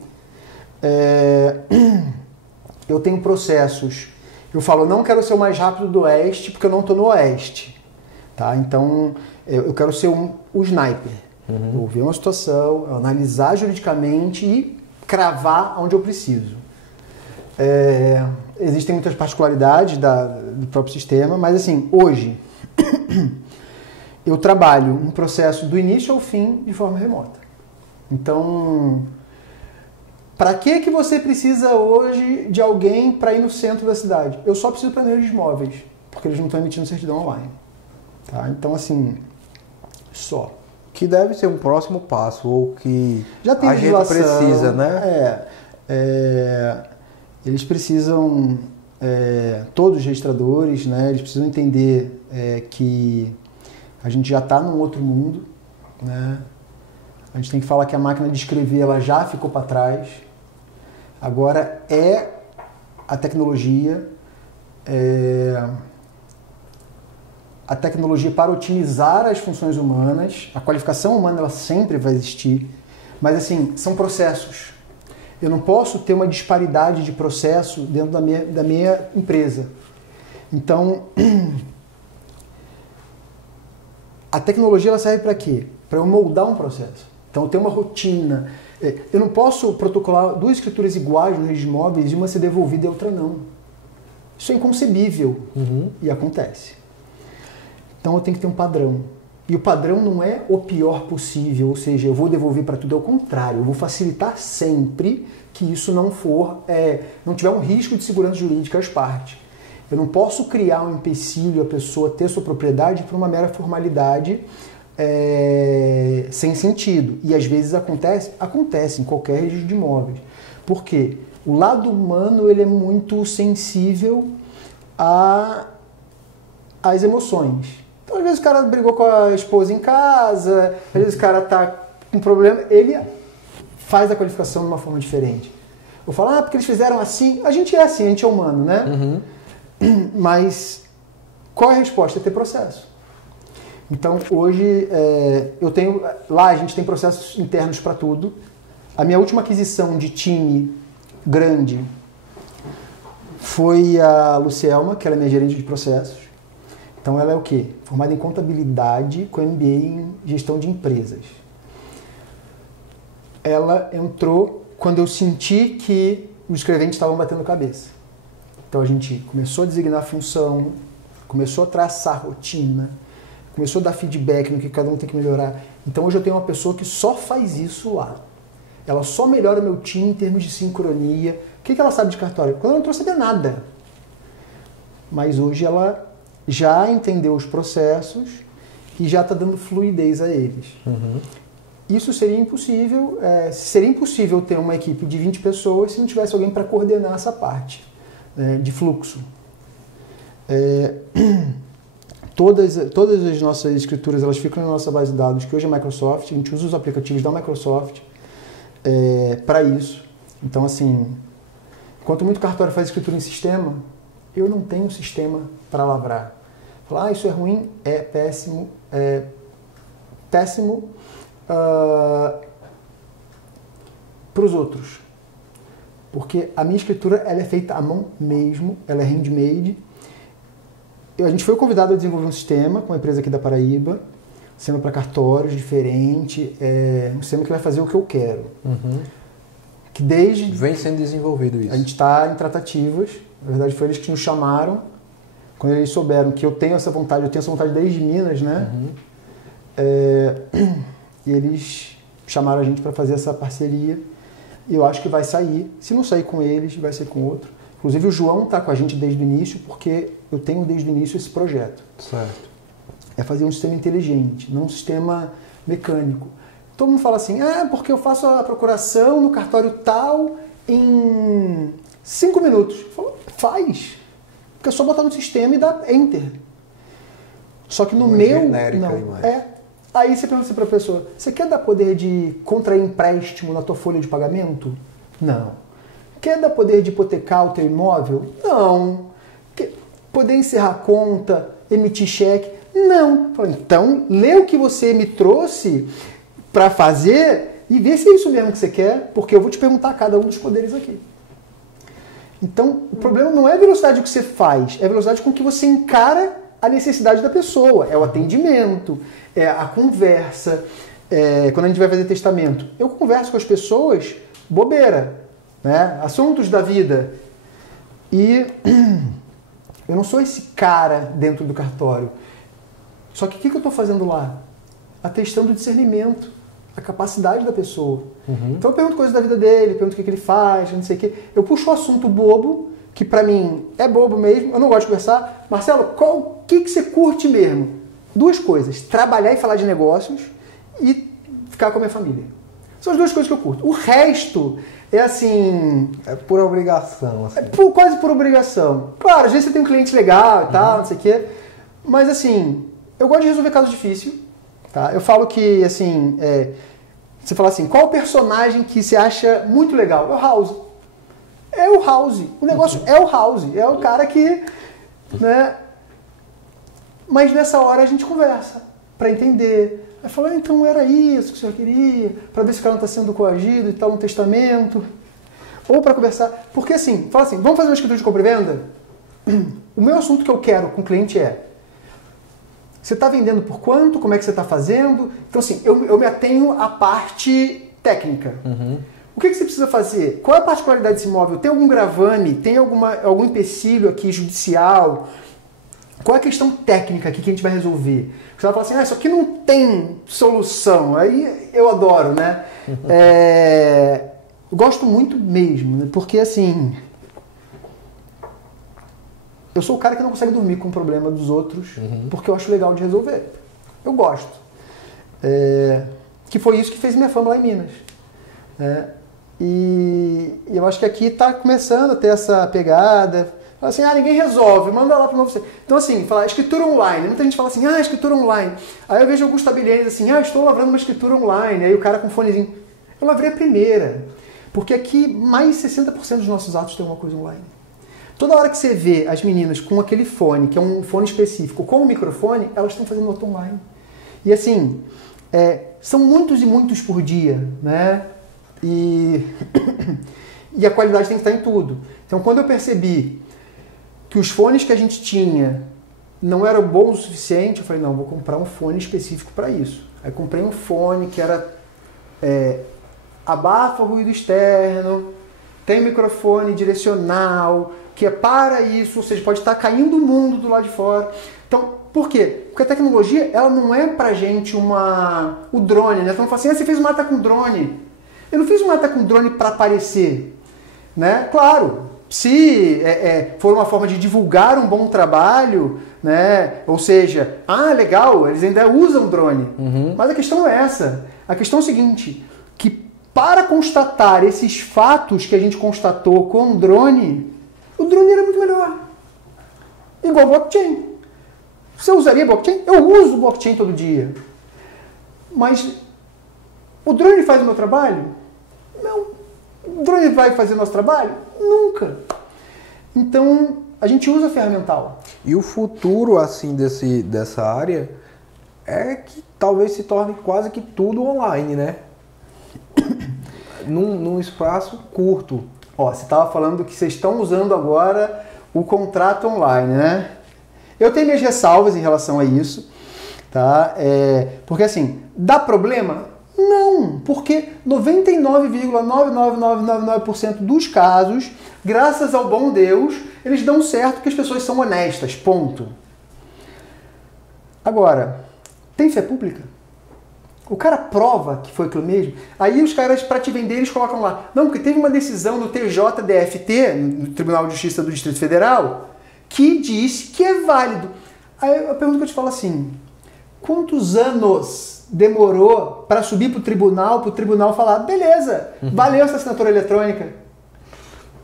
Eu tenho processos, eu falo, não quero ser o mais rápido do Oeste porque eu não estou no Oeste, tá? Então, eu quero ser o sniper. Eu ver uma situação, eu analisar juridicamente e cravar onde eu preciso. Existem muitas particularidades do próprio sistema, mas assim, hoje eu trabalho um processo do início ao fim de forma remota. Então, para que você precisa hoje de alguém para ir no centro da cidade? Eu só preciso para de imóveis, porque eles não estão emitindo certidão online. Tá? Então, assim, só. Que deve ser um próximo passo, ou que já tem a gente precisa, né? Eles precisam, todos os registradores, né, eles precisam entender que a gente já está num outro mundo, né? A gente tem que falar que a máquina de escrever ela já ficou para trás. Agora é a tecnologia para otimizar as funções humanas. A qualificação humana ela sempre vai existir, mas assim, são processos. Eu não posso ter uma disparidade de processo dentro da minha empresa. Então, a tecnologia ela serve para quê? Para eu moldar um processo. Então, eu tenho uma rotina. Eu não posso protocolar 2 escrituras iguais no registro de imóveis e uma ser devolvida e a outra não. Isso é inconcebível e acontece. Então, eu tenho que ter um padrão. E o padrão não é o pior possível, ou seja, eu vou devolver para tudo, ao contrário, eu vou facilitar sempre que isso não tiver um risco de segurança jurídica às partes. Eu não posso criar um empecilho a pessoa ter sua propriedade por uma mera formalidade sem sentido. E às vezes acontece em qualquer registro de imóveis. Por quê? O lado humano ele é muito sensível às emoções. Então, às vezes o cara brigou com a esposa em casa, às vezes o cara tá com problema, ele faz a qualificação de uma forma diferente. Eu falo, porque eles fizeram assim. A gente é assim, a gente é humano, né? Mas qual é a resposta? É ter processo. Então, hoje, lá a gente tem processos internos para tudo. A minha última aquisição de time grande foi a Lucielma, que ela é minha gerente de processos. Então ela é o quê? Formada em contabilidade com MBA em gestão de empresas. Ela entrou quando eu senti que os escreventes estavam batendo cabeça. Então a gente começou a designar função, começou a traçar rotina, começou a dar feedback no que cada um tem que melhorar. Então hoje eu tenho uma pessoa que só faz isso lá. Ela só melhora meu time em termos de sincronia. O que ela sabe de cartório? Quando ela não trouxe nada. Mas hoje ela já entendeu os processos e já está dando fluidez a eles. Isso seria impossível. Seria impossível ter uma equipe de 20 pessoas se não tivesse alguém para coordenar essa parte de fluxo. Todas as nossas escrituras elas ficam na nossa base de dados, que hoje é Microsoft. A gente usa os aplicativos da Microsoft para isso. Então, assim, enquanto muito cartório faz escritura em sistema, eu não tenho sistema para lavrar. Falar, isso é ruim, é péssimo, para os outros. Porque a minha escritura ela é feita à mão mesmo, ela é handmade. A gente foi convidado a desenvolver um sistema com uma empresa aqui da Paraíba, um sistema para cartórios diferente, um sistema que vai fazer o que eu quero. Que vem sendo desenvolvido isso. A gente está em tratativas. Na verdade, foi eles que nos chamaram. Quando eles souberam que eu tenho essa vontade desde Minas, né? E eles chamaram a gente para fazer essa parceria. E eu acho que vai sair. Se não sair com eles, vai ser com outro. Inclusive, o João está com a gente desde o início, porque eu tenho desde o início esse projeto. Certo. É fazer um sistema inteligente, não um sistema mecânico. Todo mundo fala assim, porque eu faço a procuração no cartório tal em 5 minutos. Eu falo, faz. Porque é só botar no sistema e dar Enter. Só que no meu... Não. Aí você pergunta assim para a pessoa, você quer dar poder de contrair empréstimo na tua folha de pagamento? Não. Quer dar poder de hipotecar o teu imóvel? Não. poder encerrar a conta, emitir cheque. Não. Então, lê o que você me trouxe para fazer e vê se é isso mesmo que você quer, porque eu vou te perguntar cada um dos poderes aqui. Então, o problema não é a velocidade que você faz, é a velocidade com que você encara a necessidade da pessoa. É o atendimento, é a conversa. Quando a gente vai fazer testamento, eu converso com as pessoas, bobeira, né? Assuntos da vida. E eu não sou esse cara dentro do cartório. Só que o que eu estou fazendo lá? Atestando o discernimento, a capacidade da pessoa. Então eu pergunto coisas da vida dele, pergunto o que ele faz, não sei o quê. Eu puxo o assunto bobo, que pra mim é bobo mesmo, eu não gosto de conversar. Marcelo, o que você curte mesmo? Duas coisas, trabalhar e falar de negócios e ficar com a minha família. São as duas coisas que eu curto. O resto é assim... É por obrigação. Assim. Quase por obrigação. Claro, às vezes você tem um cliente legal e tal, não sei o quê. Mas assim, eu gosto de resolver casos difíceis. Tá? Eu falo que, assim... você fala assim, qual personagem que você acha muito legal? É o House. É o House. O negócio é o House. É o cara que... né? Mas nessa hora a gente conversa para entender. Aí fala, então era isso que o senhor queria, para ver se o cara não está sendo coagido e tal, no testamento. Ou para conversar. Porque assim, fala assim, vamos fazer uma escritura de compra e venda? O meu assunto que eu quero com o cliente é, você está vendendo por quanto? Como é que você está fazendo? Então assim, eu me atenho à parte técnica. O que você precisa fazer? Qual é a particularidade desse imóvel? Tem algum gravame? Tem algum empecilho aqui judicial? Qual é a questão técnica aqui que a gente vai resolver? Você vai falar assim, isso aqui não tem solução. Aí eu adoro, né? Eu gosto muito mesmo, né? Porque assim... eu sou o cara que não consegue dormir com o problema dos outros, porque eu acho legal de resolver. Eu gosto. Que foi isso que fez minha fama lá em Minas. E eu acho que aqui está começando a ter essa pegada... Fala assim, ninguém resolve, manda lá para você. Então assim, fala escritura online. Muita gente fala assim, escritura online. Aí eu vejo alguns tabeliões assim, estou lavrando uma escritura online. Aí o cara com fonezinho. Eu lavrei a primeira. Porque aqui mais de 60% dos nossos atos tem uma coisa online. Toda hora que você vê as meninas com aquele fone, que é um fone específico, com o microfone, elas estão fazendo outro online. E assim, são muitos e muitos por dia, né? E a qualidade tem que estar em tudo. Então quando eu percebi que os fones que a gente tinha não eram bons o suficiente, eu falei, não, vou comprar um fone específico para isso. Aí comprei um fone que era abafa o ruído externo, tem microfone direcional, que é para isso, ou seja, pode estar caindo o mundo do lado de fora. Então, por quê? Porque a tecnologia, ela não é pra gente o drone, né? Então, fala assim, você fez uma ata com drone. Eu não fiz uma ata com drone para aparecer, né? Claro, se for uma forma de divulgar um bom trabalho, né? Ou seja, legal, eles ainda usam drone. Mas a questão é essa. A questão é o seguinte, que para constatar esses fatos que a gente constatou com o drone era muito melhor. Igual blockchain. Você usaria blockchain? Eu uso blockchain todo dia. Mas o drone faz o meu trabalho? Não. O drone vai fazer o nosso trabalho? Nunca. Então, a gente usa ferramental. E o futuro, assim, dessa área é que talvez se torne quase que tudo online, né? num espaço curto. Você estava falando que vocês estão usando agora o contrato online, né? Eu tenho minhas ressalvas em relação a isso, tá? Porque assim, dá problema? Não, porque 99,99999% dos casos, graças ao bom Deus, eles dão certo porque as pessoas são honestas, ponto. Agora, tem fé pública? O cara prova que foi aquilo mesmo. Aí os caras, para te vender, eles colocam lá. Não, porque teve uma decisão do TJDFT, no Tribunal de Justiça do Distrito Federal, que disse que é válido. Aí a pergunta que eu te falo assim, quantos anos demorou para subir para o tribunal falar, beleza, valeu essa assinatura eletrônica?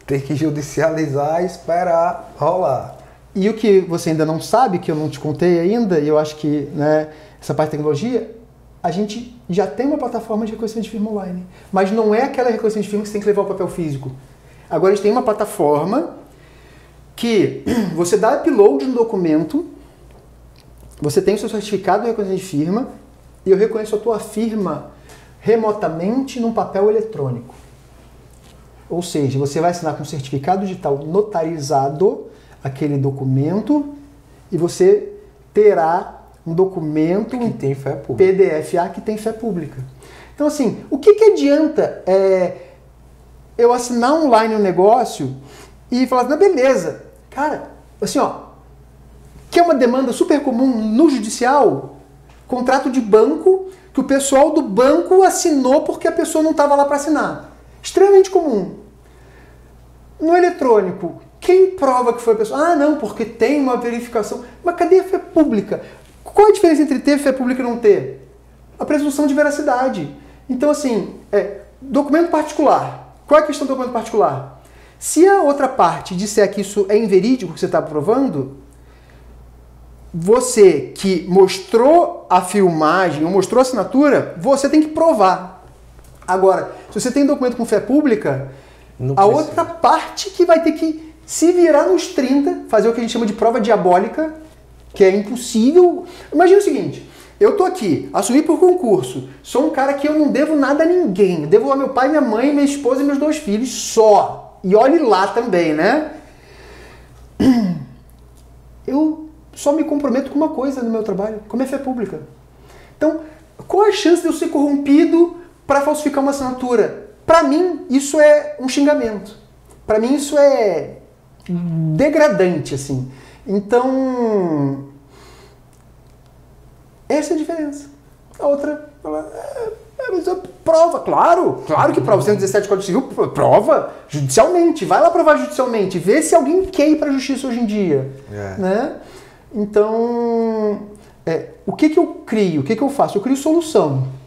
Tem que judicializar e esperar rolar. E o que você ainda não sabe, que eu não te contei ainda, e eu acho que, né, essa parte de tecnologia, a gente já tem uma plataforma de reconhecimento de firma online. Mas não é aquela reconhecimento de firma que você tem que levar o papel físico. Agora a gente tem uma plataforma que você dá upload no documento, você tem o seu certificado de reconhecimento de firma e eu reconheço a tua firma remotamente num papel eletrônico. Ou seja, você vai assinar com certificado digital notarizado aquele documento e você terá um documento que tem fé pública. PDF-A que tem fé pública. Então, assim, o que adianta eu assinar online um negócio e falar, não, beleza, cara, assim, ó, que é uma demanda super comum no judicial, contrato de banco que o pessoal do banco assinou porque a pessoa não estava lá para assinar. Extremamente comum. No eletrônico, quem prova que foi a pessoa? Ah, não, porque tem uma verificação. Mas cadê a fé pública? Qual a diferença entre ter fé pública e não ter? A presunção de veracidade. Então, assim, documento particular. Qual é a questão do documento particular? Se a outra parte disser que isso é inverídico, que você está provando, você que mostrou a filmagem ou mostrou a assinatura, você tem que provar. Agora, se você tem documento com fé pública, a outra parte que vai ter que se virar nos 30, fazer o que a gente chama de prova diabólica, que é impossível. Imagina o seguinte, eu tô aqui, assumi por concurso, sou um cara que eu não devo nada a ninguém, devo a meu pai, minha mãe, minha esposa e meus 2 filhos só. E olhe lá também, né? Eu só me comprometo com uma coisa no meu trabalho, com a minha fé pública. Então, qual a chance de eu ser corrompido para falsificar uma assinatura? Para mim, isso é um xingamento. Para mim, isso é degradante, assim. Então, essa é a diferença. A outra, prova, claro que prova. 117 Código Civil, prova judicialmente. Vai lá provar judicialmente. Vê se alguém quer ir para a justiça hoje em dia. Né? Então, o que eu crio? O que eu faço? Eu crio solução.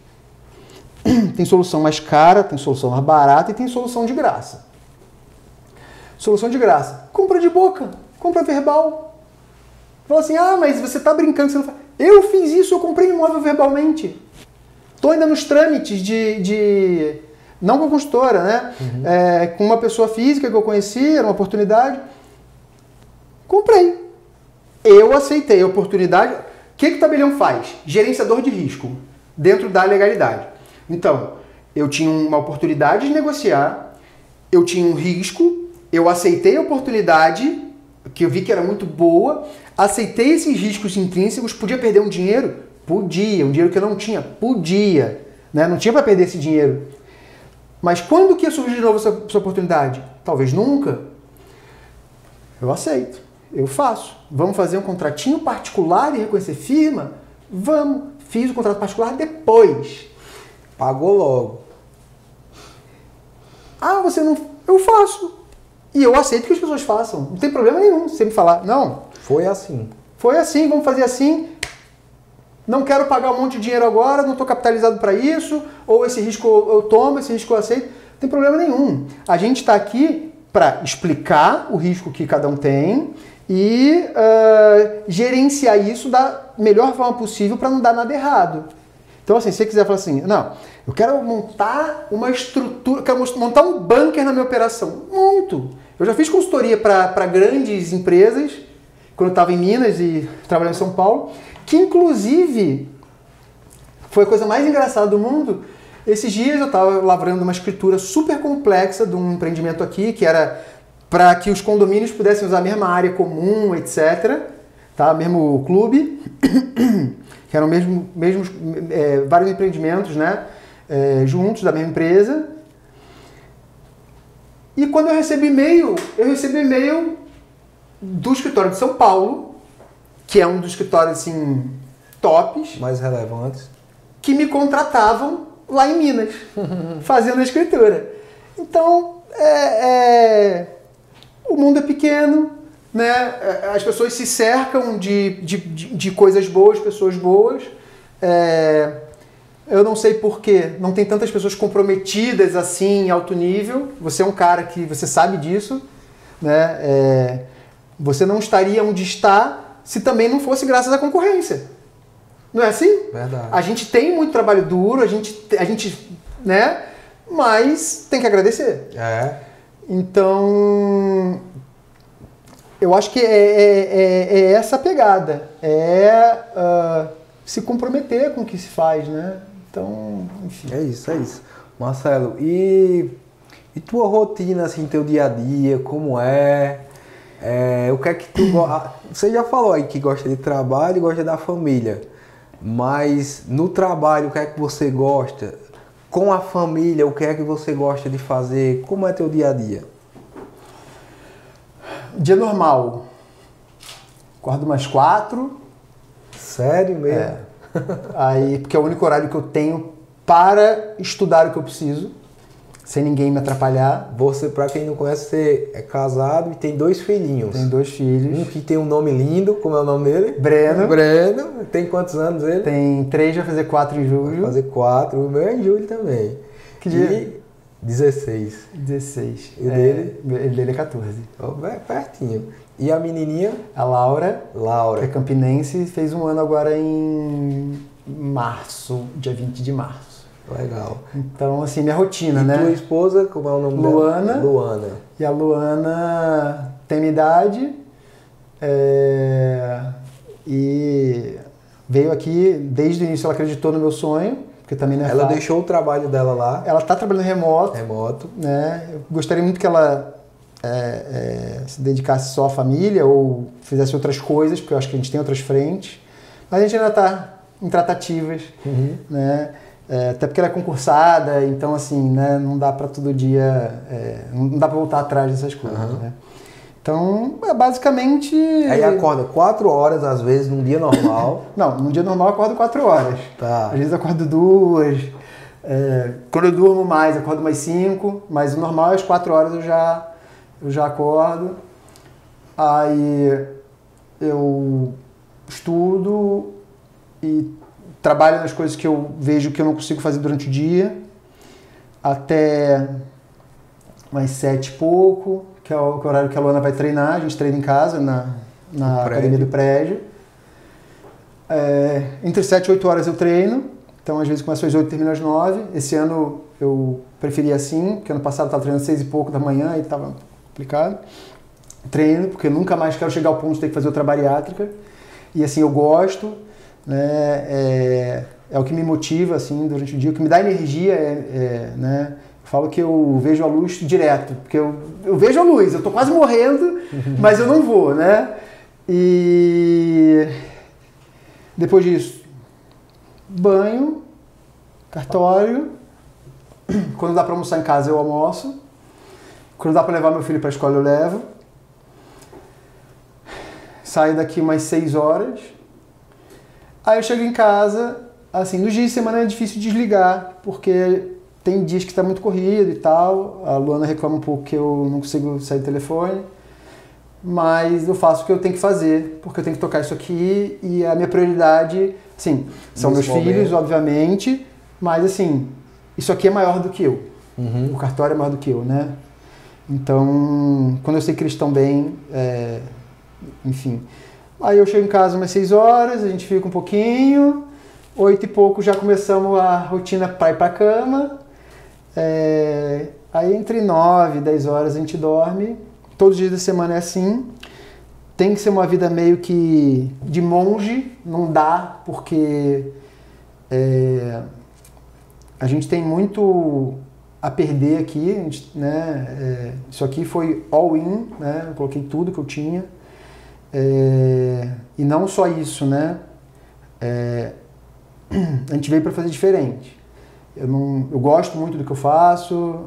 Tem solução mais cara, tem solução mais barata e tem solução de graça. Solução de graça. Compra de boca, compra verbal. Fala assim, mas você está brincando, você não faz. Eu fiz isso, eu comprei imóvel verbalmente. Estou ainda nos trâmites de não com a consultora, né? Uhum. Com uma pessoa física que eu conheci, era uma oportunidade. Comprei. Eu aceitei a oportunidade. O que o tabelião faz? Gerenciador de risco, dentro da legalidade. Então, eu tinha uma oportunidade de negociar, eu tinha um risco, eu aceitei a oportunidade, que eu vi que era muito boa, aceitei esses riscos intrínsecos, podia perder um dinheiro? Podia, um dinheiro que eu não tinha? Podia, né? Não tinha para perder esse dinheiro. Mas quando que ia surgir de novo essa oportunidade? Talvez nunca. Eu aceito, eu faço. Vamos fazer um contratinho particular e reconhecer firma? Vamos. Fiz o contrato particular depois. Pagou logo. Você não... Eu faço. E eu aceito que as pessoas façam. Não tem problema nenhum se você me falar. Não. Foi assim. Foi assim, vamos fazer assim. Não quero pagar um monte de dinheiro agora, não estou capitalizado para isso. Ou esse risco eu tomo, esse risco eu aceito. Não tem problema nenhum. A gente está aqui para explicar o risco que cada um tem e gerenciar isso da melhor forma possível para não dar nada errado. Então, assim, se você quiser falar assim, não, eu quero montar uma estrutura, quero montar um bunker na minha operação. Monto. Eu já fiz consultoria para grandes empresas, quando eu estava em Minas e trabalhando em São Paulo, que inclusive foi a coisa mais engraçada do mundo. Esses dias eu estava lavrando uma escritura super complexa de um empreendimento aqui, que era para que os condomínios pudessem usar a mesma área comum, etc. Tá? Mesmo clube. Que eram vários empreendimentos, né, juntos da mesma empresa. E quando eu recebi e-mail do escritório de São Paulo, que é um dos escritórios assim, tops, mais relevantes, que me contratavam lá em Minas, fazendo a escritura. Então, o mundo é pequeno, né? As pessoas se cercam de coisas boas, pessoas boas. Eu não sei porquê, não tem tantas pessoas comprometidas assim em alto nível. Você é um cara que você sabe disso, né? Você não estaria onde está se também não fosse graças à concorrência. Não é assim? Verdade. A gente tem muito trabalho duro, a gente, né? Mas tem que agradecer. Então, Eu acho que é essa pegada, se comprometer com o que se faz, né? Então, enfim. É isso. Marcelo, e tua rotina, assim, teu dia a dia, como é? O que é que tu gosta? Você já falou aí que gosta de trabalho e gosta da família, mas no trabalho, o que é que você gosta? Com a família, o que é que você gosta de fazer? Como é teu dia a dia? Dia normal. Acordo umas 4. Sério mesmo? Aí, porque é o único horário que eu tenho para estudar o que eu preciso, sem ninguém me atrapalhar. Você, pra quem não conhece, você é casado e tem 2 filhinhos. Tenho 2 filhos. Um que tem um nome lindo, como é o nome dele? Breno. Tem quantos anos ele? Tem 3, vai fazer 4 em julho. Vai fazer 4, o meu é em julho também. Que dia? 16. 16. E dele? Dele é 14. É pertinho. E a menininha? A Laura, que é Que campinense, fez um ano agora em março, dia 20 de março. Legal. Então, assim, minha rotina, e né? tua esposa, como é o nome Luana. dela? Luana. E a Luana tem minha idade e veio aqui, desde o início ela acreditou no meu sonho, porque também não é Ela fácil. deixou o trabalho dela lá. Ela está trabalhando remoto. Né? Eu gostaria muito que ela se dedicasse só à família ou fizesse outras coisas, porque eu acho que a gente tem outras frentes. Mas a gente ainda está em tratativas, né? Até porque ela é concursada, então assim, né, não dá para todo dia, não dá para voltar atrás dessas coisas, né? Então, basicamente... Aí acorda 4 horas, às vezes, num dia normal. Não, num dia normal eu acordo 4 horas. Tá. Às vezes eu acordo 2. Quando eu durmo mais, eu acordo mais 5. Mas o normal é às 4 horas eu já acordo. Aí eu estudo e trabalho nas coisas que eu vejo que eu não consigo fazer durante o dia. Até mais 7 e pouco, que é o horário que a Luana vai treinar. A gente treina em casa, na academia do prédio. Entre 7 e 8 horas eu treino. Então, às vezes, começo às 8 e termino às 9. Esse ano eu preferi assim, porque ano passado eu estava treinando às 6 e pouco da manhã e estava complicado. Treino, porque eu nunca mais quero chegar ao ponto de ter que fazer outra bariátrica. E assim, eu gosto, né? É o que me motiva, assim, durante o dia. O que me dá energia né? Eu falo que eu vejo a luz direto, porque eu vejo a luz, eu tô quase morrendo, mas eu não vou, né? E depois disso, banho, cartório. Quando dá para almoçar em casa, eu almoço. Quando dá para levar meu filho para a escola, eu levo. Saio daqui umas 6 horas. Aí eu chego em casa, assim, nos dias de semana é difícil desligar, porque tem dias que está muito corrido e tal. A Luana reclama um pouco que eu não consigo sair do telefone. Mas eu faço o que eu tenho que fazer, porque eu tenho que tocar isso aqui e a minha prioridade, assim, são meus filhos, obviamente, mas assim, isso aqui é maior do que eu. O cartório é maior do que eu, né? Então, quando eu sei que eles estão bem, enfim. Aí eu chego em casa umas 6 horas, a gente fica um pouquinho, 8 e pouco já começamos a rotina para ir para a cama. Aí entre 9 e 10 horas a gente dorme. Todos os dias da semana é assim. Tem que ser uma vida meio que de monge, não dá, porque a gente tem muito a perder aqui, a gente, né? Isso aqui foi all-in, né? Eu coloquei tudo que eu tinha. E não só isso, né? A gente veio para fazer diferente. Eu gosto muito do que eu faço.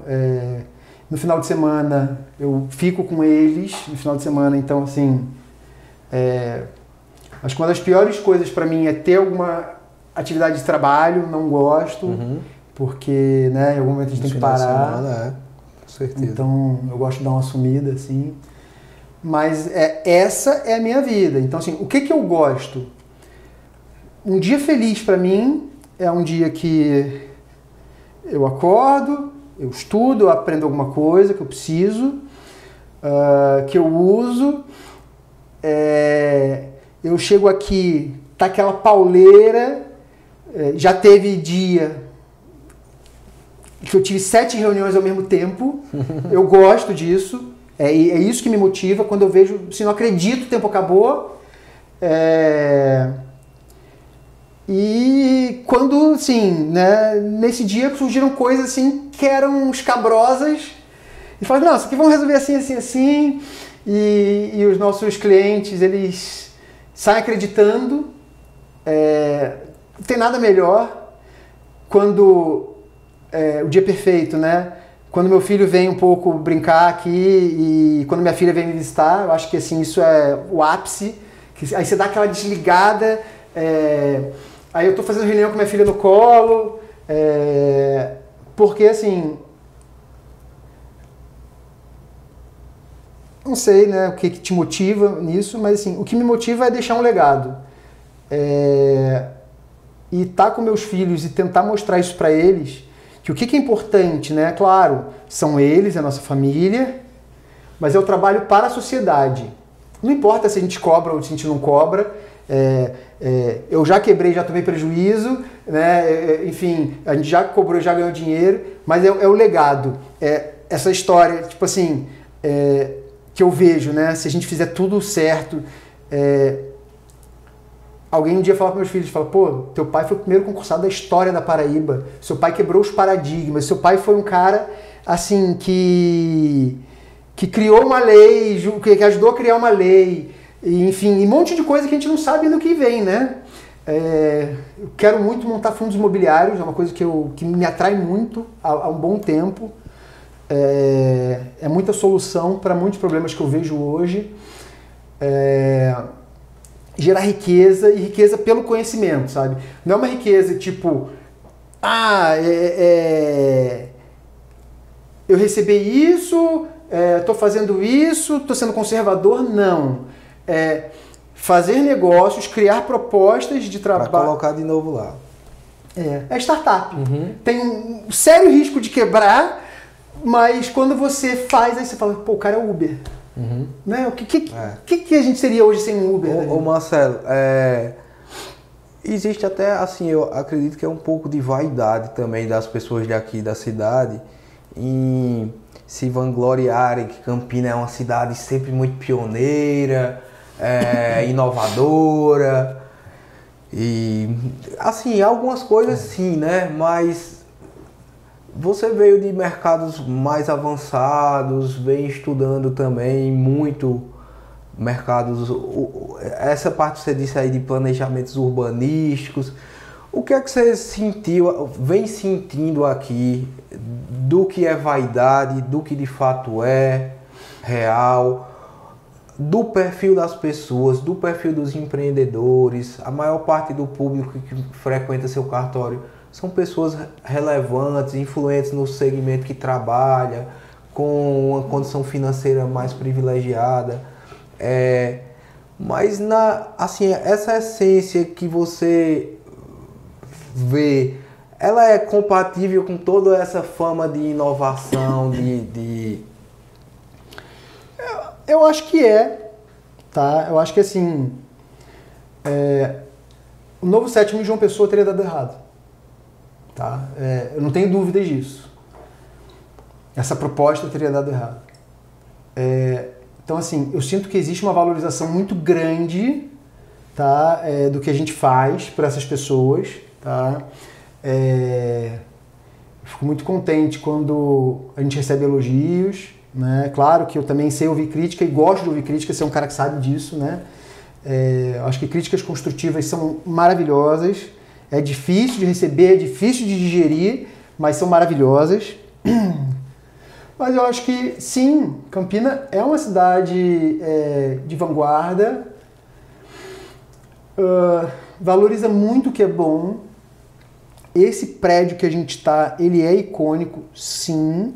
No final de semana eu fico com eles no final de semana, então assim, acho que uma das piores coisas para mim é ter alguma atividade de trabalho, não gosto, porque, né, em algum momento a gente tem que parar. Semana, com certeza. Então eu gosto de dar uma sumida, assim. Mas essa é a minha vida. Então assim, o que eu gosto? Um dia feliz para mim é um dia que eu acordo, eu estudo, eu aprendo alguma coisa que eu preciso, que eu uso. Eu chego aqui, tá aquela pauleira. Já teve dia que eu tive 7 reuniões ao mesmo tempo. Eu gosto disso. É isso que me motiva quando eu vejo, se não acredito, o tempo acabou. E quando, assim, né, nesse dia surgiram coisas assim que eram escabrosas. E falaram, não, isso aqui vamos resolver assim, assim, assim. E os nossos clientes, eles saem acreditando. Não tem nada melhor quando o dia perfeito, né? Quando meu filho vem um pouco brincar aqui e quando minha filha vem me visitar, eu acho que assim, isso é o ápice. Aí você dá aquela desligada, aí eu tô fazendo reunião com minha filha no colo, porque assim, não sei, né, o que te motiva nisso, mas assim, o que me motiva é deixar um legado. E estar com meus filhos e tentar mostrar isso para eles, que o que é importante, né? Claro, são eles, a nossa família, mas é o trabalho para a sociedade. Não importa se a gente cobra ou se a gente não cobra, eu já quebrei, já tomei prejuízo, né? Enfim, a gente já cobrou, já ganhou dinheiro, mas é o legado. Essa história, tipo assim, que eu vejo, né? Se a gente fizer tudo certo, alguém um dia fala para meus filhos, fala, pô, teu pai foi o primeiro concursado da história da Paraíba, seu pai quebrou os paradigmas, seu pai foi um cara, assim, que criou uma lei, que ajudou a criar uma lei, e, enfim, um monte de coisa que a gente não sabe no que vem, né? Eu quero muito montar fundos imobiliários, é uma coisa que me atrai muito há um bom tempo, é muita solução para muitos problemas que eu vejo hoje, gerar riqueza, e riqueza pelo conhecimento, sabe? Não é uma riqueza tipo, eu recebi isso, estou fazendo isso, estou sendo conservador. Não. Fazer negócios, criar propostas de trabalho. Para colocar de novo lá. É startup. Tem um sério risco de quebrar, mas quando você faz, aí você fala, pô, o cara é Uber. Né? O que a gente seria hoje sem um Uber? Ô Marcelo, existe até, assim, eu acredito que é um pouco de vaidade também das pessoas daqui da cidade em se vangloriarem que Campina é uma cidade sempre muito pioneira, inovadora, e assim, algumas coisas sim, né? Mas você veio de mercados mais avançados, vem estudando também muito mercados, essa parte que você disse aí de planejamentos urbanísticos. O que é que você sentiu, vem sentindo aqui do que é vaidade, do que de fato é real, do perfil das pessoas, do perfil dos empreendedores? A maior parte do público que frequenta seu cartório são pessoas relevantes, influentes no segmento que trabalha, com uma condição financeira mais privilegiada. Mas assim, essa essência que você vê, ela é compatível com toda essa fama de inovação, Eu acho que tá? Eu acho que assim, o novo sétimo de João Pessoa teria dado errado. Tá? Eu não tenho dúvidas disso. Essa proposta teria dado errado. Então, assim, eu sinto que existe uma valorização muito grande, tá? Do que a gente faz para essas pessoas. Tá? Fico muito contente quando a gente recebe elogios. Né? Claro que eu também sei ouvir crítica e gosto de ouvir crítica, você é um cara que sabe disso. Né? Acho que críticas construtivas são maravilhosas. É difícil de receber, é difícil de digerir, mas são maravilhosas. Mas eu acho que, sim, Campina é uma cidade de vanguarda, valoriza muito o que é bom. Esse prédio que a gente está, ele é icônico, sim.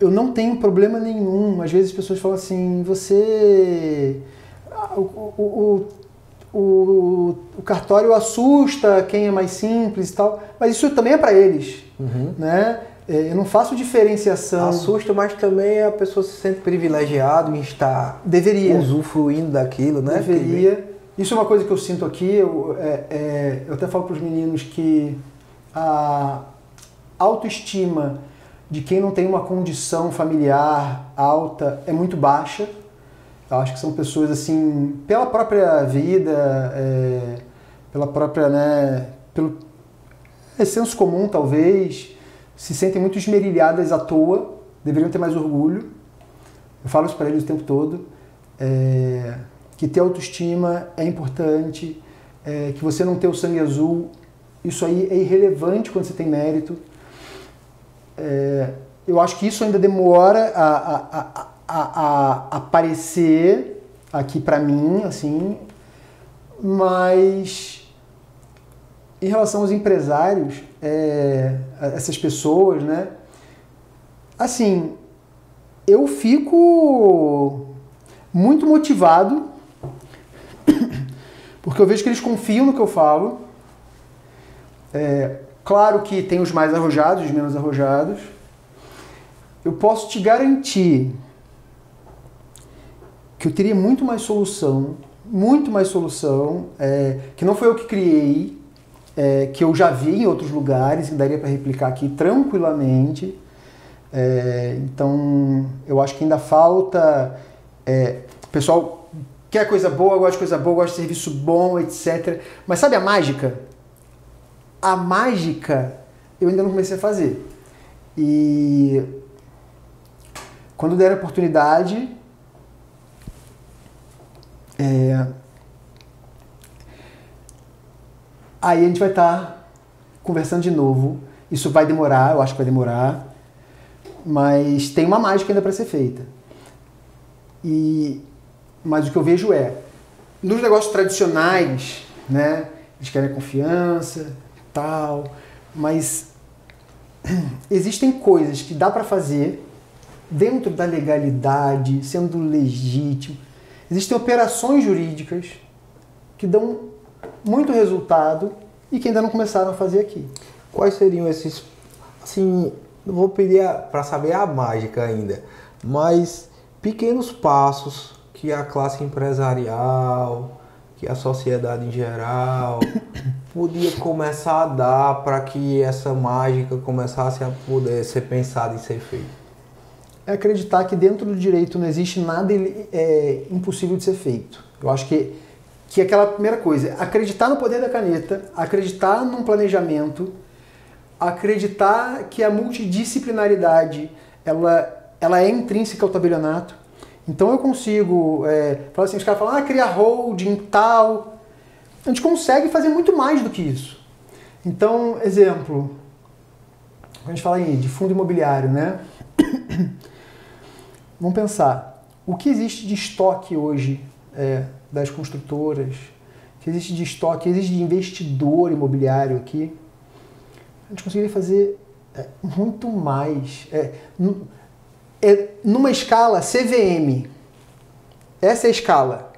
Eu não tenho problema nenhum. Às vezes as pessoas falam assim, você... O cartório assusta quem é mais simples e tal, mas isso também é para eles, né? Eu não faço diferenciação. Assusta, mas também a pessoa se sente privilegiada em estar usufruindo daquilo, né? Deveria. Isso é uma coisa que eu sinto aqui. Eu até falo para os meninos que a autoestima de quem não tem uma condição familiar alta é muito baixa. Eu acho que são pessoas, assim, pela própria vida, pela própria, né, pelo senso comum, talvez, se sentem muito esmerilhadas à toa, deveriam ter mais orgulho. Eu falo isso para eles o tempo todo, que ter autoestima é importante, que você não ter o sangue azul, isso aí é irrelevante quando você tem mérito. Eu acho que isso ainda demora a aparecer aqui para mim, assim, mas em relação aos empresários, essas pessoas, né, assim, eu fico muito motivado porque eu vejo que eles confiam no que eu falo. Claro que tem os mais arrojados, os menos arrojados. Eu posso te garantir que eu teria muito mais solução, que não foi eu que criei, que eu já vi em outros lugares, que daria para replicar aqui tranquilamente. Então, eu acho que ainda falta... o pessoal quer coisa boa, gosta de coisa boa, gosta de serviço bom, etc. Mas sabe a mágica? A mágica eu ainda não comecei a fazer. E quando der a oportunidade, aí a gente vai estar conversando de novo. Isso vai demorar, eu acho que vai demorar, mas tem uma mágica ainda para ser feita. Mas o que eu vejo nos negócios tradicionais, né, eles querem confiança, tal, mas existem coisas que dá para fazer dentro da legalidade, sendo legítimo. Existem operações jurídicas que dão muito resultado e que ainda não começaram a fazer aqui. Quais seriam esses, assim, não vou pedir para saber a mágica ainda, mas pequenos passos que a classe empresarial, que a sociedade em geral podia começar a dar para que essa mágica começasse a poder ser pensada e ser feita? É acreditar que dentro do direito não existe nada impossível de ser feito. Eu acho que é aquela primeira coisa, acreditar no poder da caneta, acreditar num planejamento, acreditar que a multidisciplinaridade ela é intrínseca ao tabelionato. Então eu consigo, falar assim, os caras falam, criar holding, tal. A gente consegue fazer muito mais do que isso. Então, exemplo, a gente fala aí de fundo imobiliário, né? Vamos pensar, o que existe de estoque hoje das construtoras, o que existe de estoque, existe de investidor imobiliário aqui, a gente conseguiria fazer muito mais. Numa escala CVM, essa é a escala.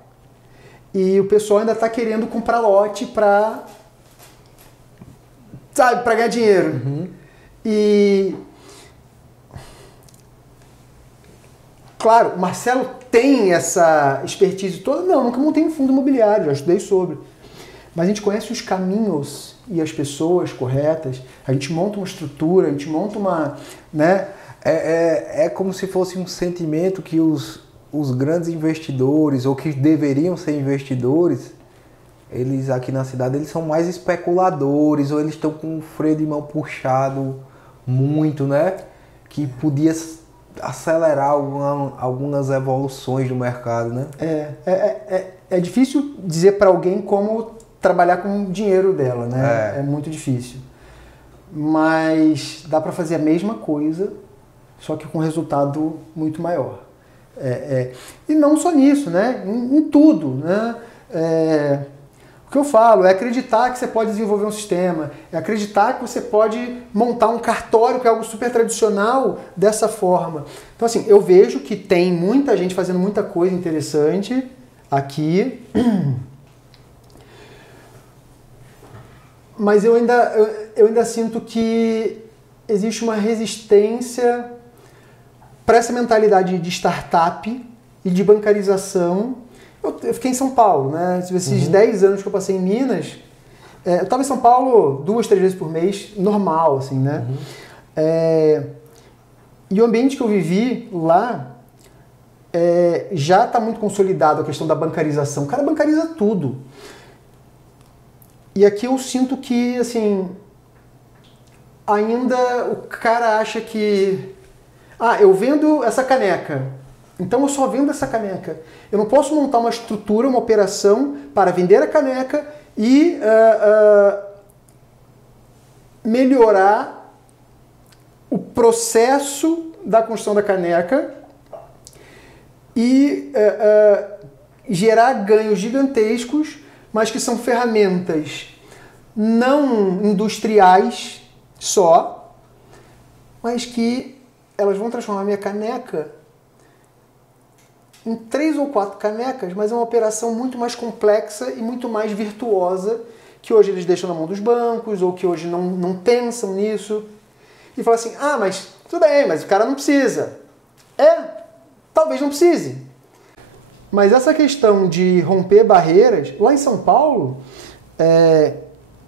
E o pessoal ainda está querendo comprar lote para ganhar dinheiro. Uhum. E claro, o Marcelo tem essa expertise toda. Não, nunca montei um fundo imobiliário, já estudei sobre. Mas a gente conhece os caminhos e as pessoas corretas. A gente monta uma estrutura, a gente monta uma... né? É como se fosse um sentimento que os grandes investidores, ou que deveriam ser investidores, eles aqui na cidade, eles são mais especuladores, ou eles estão com o freio de mão puxado muito, né? Que podia acelerar algumas evoluções do mercado, né? É difícil dizer para alguém como trabalhar com o dinheiro dela, né? É muito difícil. Mas dá para fazer a mesma coisa, só que com resultado muito maior. E não só nisso, né? Em tudo, né? O que eu falo é acreditar que você pode desenvolver um sistema, é acreditar que você pode montar um cartório, que é algo super tradicional, dessa forma. Então, assim, eu vejo que tem muita gente fazendo muita coisa interessante aqui, mas eu ainda sinto que existe uma resistência para essa mentalidade de startup e de bancarização. Eu fiquei em São Paulo, né? Esses 10 anos que eu passei em Minas, eu estava em São Paulo 2, 3 vezes por mês, normal, assim, né? E o ambiente que eu vivi lá já está muito consolidado a questão da bancarização. O cara bancariza tudo. E aqui eu sinto que, assim, ainda o cara acha que... eu vendo essa caneca, então eu só vendo essa caneca. Eu não posso montar uma estrutura, uma operação para vender a caneca e melhorar o processo da construção da caneca e gerar ganhos gigantescos, mas que são ferramentas não industriais só, mas que elas vão transformar a minha caneca em 3 ou 4 canecas, mas é uma operação muito mais complexa e muito mais virtuosa, que hoje eles deixam na mão dos bancos, ou que hoje não pensam nisso. E falam assim, mas tudo bem, mas o cara não precisa. Talvez não precise. Mas essa questão de romper barreiras, lá em São Paulo,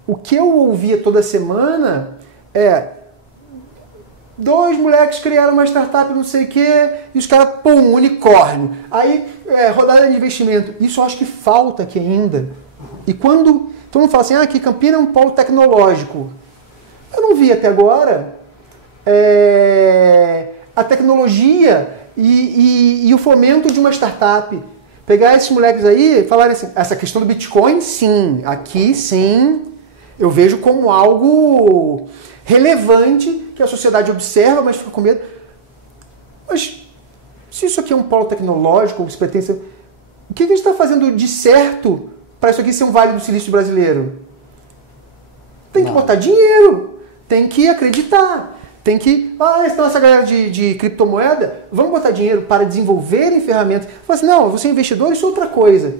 o que eu ouvia toda semana 2 moleques criaram uma startup não sei o quê, e os caras, unicórnio. Aí, rodada de investimento. Isso eu acho que falta aqui ainda. E quando todo mundo fala assim, aqui Campinas é um polo tecnológico. Eu não vi até agora a tecnologia e o fomento de uma startup. Pegar esses moleques aí e falarem assim, essa questão do Bitcoin, sim. Aqui, sim, eu vejo como algo relevante que a sociedade observa, mas fica com medo. Mas se isso aqui é um polo tecnológico, se pertence... O que a gente está fazendo de certo para isso aqui ser um Vale do Silício brasileiro? Tem que botar dinheiro, tem que acreditar, tem que... então essa galera de criptomoeda, vamos botar dinheiro para desenvolverem ferramentas. Fala assim, não, você é investidor, isso é outra coisa.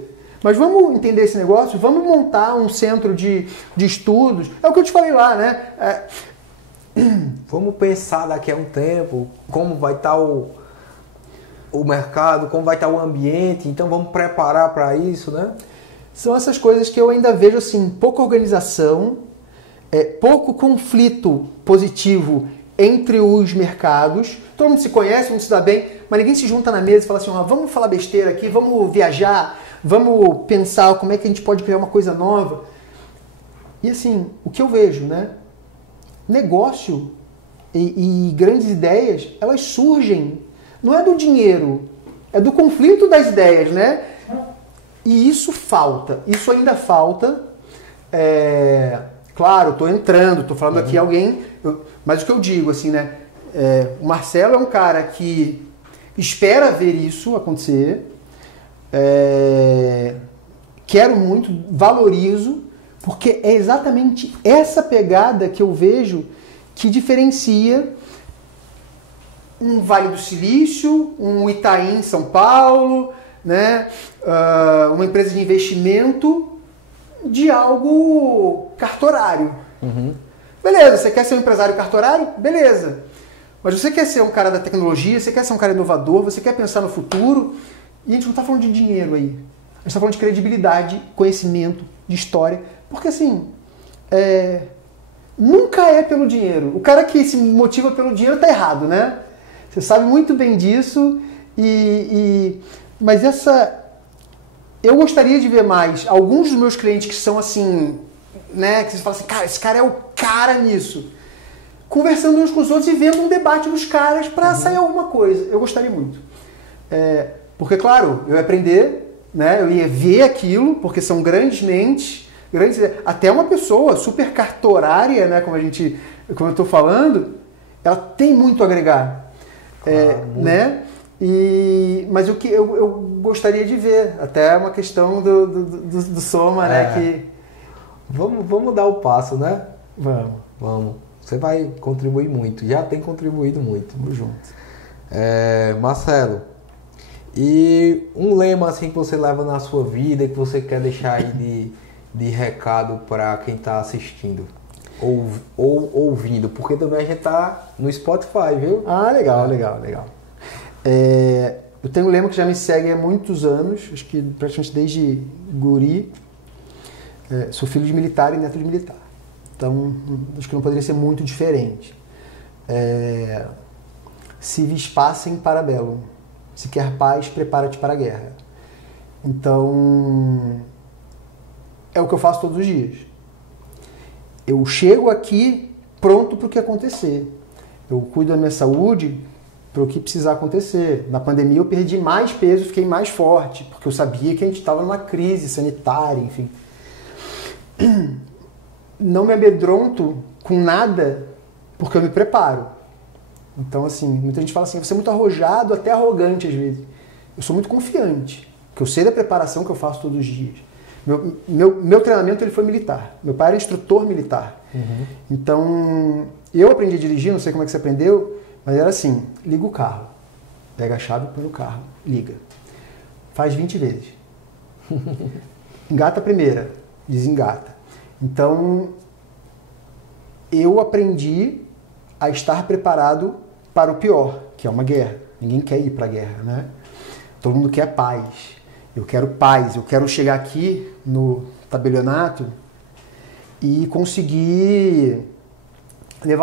Mas vamos entender esse negócio, vamos montar um centro de estudos. É o que eu te falei lá, né? Vamos pensar daqui a um tempo como vai estar o mercado, como vai estar o ambiente, então vamos preparar para isso, né? São essas coisas que eu ainda vejo assim, pouca organização, pouco conflito positivo entre os mercados. Todo mundo se conhece, todo mundo se dá bem, mas ninguém se junta na mesa e fala assim, vamos falar besteira aqui, vamos viajar, vamos pensar como é que a gente pode criar uma coisa nova. E assim, o que eu vejo, né? Negócio e grandes ideias, elas surgem, não é do dinheiro, é do conflito das ideias, né? E isso falta, isso ainda falta. Claro, estou entrando, estou falando aqui alguém, mas o que eu digo, assim, né? O Marcelo é um cara que espera ver isso acontecer, quero muito, valorizo, porque é exatamente essa pegada que eu vejo que diferencia um Vale do Silício, um Itaim em São Paulo, né? Uma empresa de investimento de algo cartorário. Uhum. Beleza, você quer ser um empresário cartorário? Beleza. Mas você quer ser um cara da tecnologia, você quer ser um cara inovador, você quer pensar no futuro, e a gente não está falando de dinheiro aí. A gente está falando de credibilidade, conhecimento, de história. Porque assim, nunca é pelo dinheiro. O cara que se motiva pelo dinheiro está errado, né? Você sabe muito bem disso. Mas eu gostaria de ver mais alguns dos meus clientes que são assim, né? Que você fala assim, cara, esse cara é o cara nisso. Conversando uns com os outros e vendo um debate dos caras para sair alguma coisa. Eu gostaria muito. Porque, claro, eu ia aprender, né? Eu ia ver aquilo, porque são grandes mentes, até uma pessoa super cartorária, né? Como eu estou falando, ela tem muito a agregar. Né? Mas o que eu gostaria de ver, até uma questão do Soma, né? Que... Vamos dar o passo, né? Vamos. Você vai contribuir muito, já tem contribuído muito. Tamo junto. Marcelo, e um lema assim que você leva na sua vida, que você quer deixar aí de recado para quem está assistindo ou ouvindo, porque também a gente tá no Spotify, viu? Legal. Eu tenho um lema que já me segue há muitos anos, acho que praticamente desde guri. Sou filho de militar e neto de militar. Então, acho que não poderia ser muito diferente. si vis pacem para bellum. Se quer paz, prepara-te para a guerra. Então, é o que eu faço todos os dias. Eu chego aqui pronto para o que acontecer. Eu cuido da minha saúde para o que precisar acontecer. Na pandemia eu perdi mais peso, fiquei mais forte, porque eu sabia que a gente estava numa crise sanitária, enfim. Não me amedronto com nada, porque eu me preparo. Então, assim, muita gente fala assim, você é muito arrojado, até arrogante às vezes. Eu sou muito confiante, porque eu sei da preparação que eu faço todos os dias. Meu treinamento ele foi militar. Meu pai era instrutor militar. Uhum. Então, eu aprendi a dirigir, não sei como é que você aprendeu, mas era assim, liga o carro, pega a chave, põe no carro, liga. Faz 20 vezes. Engata a primeira, desengata. Então, eu aprendi a estar preparado para o pior, que é uma guerra. Ninguém quer ir para a guerra, né? Todo mundo quer paz. Eu quero paz, eu quero chegar aqui no tabelionato e conseguir levar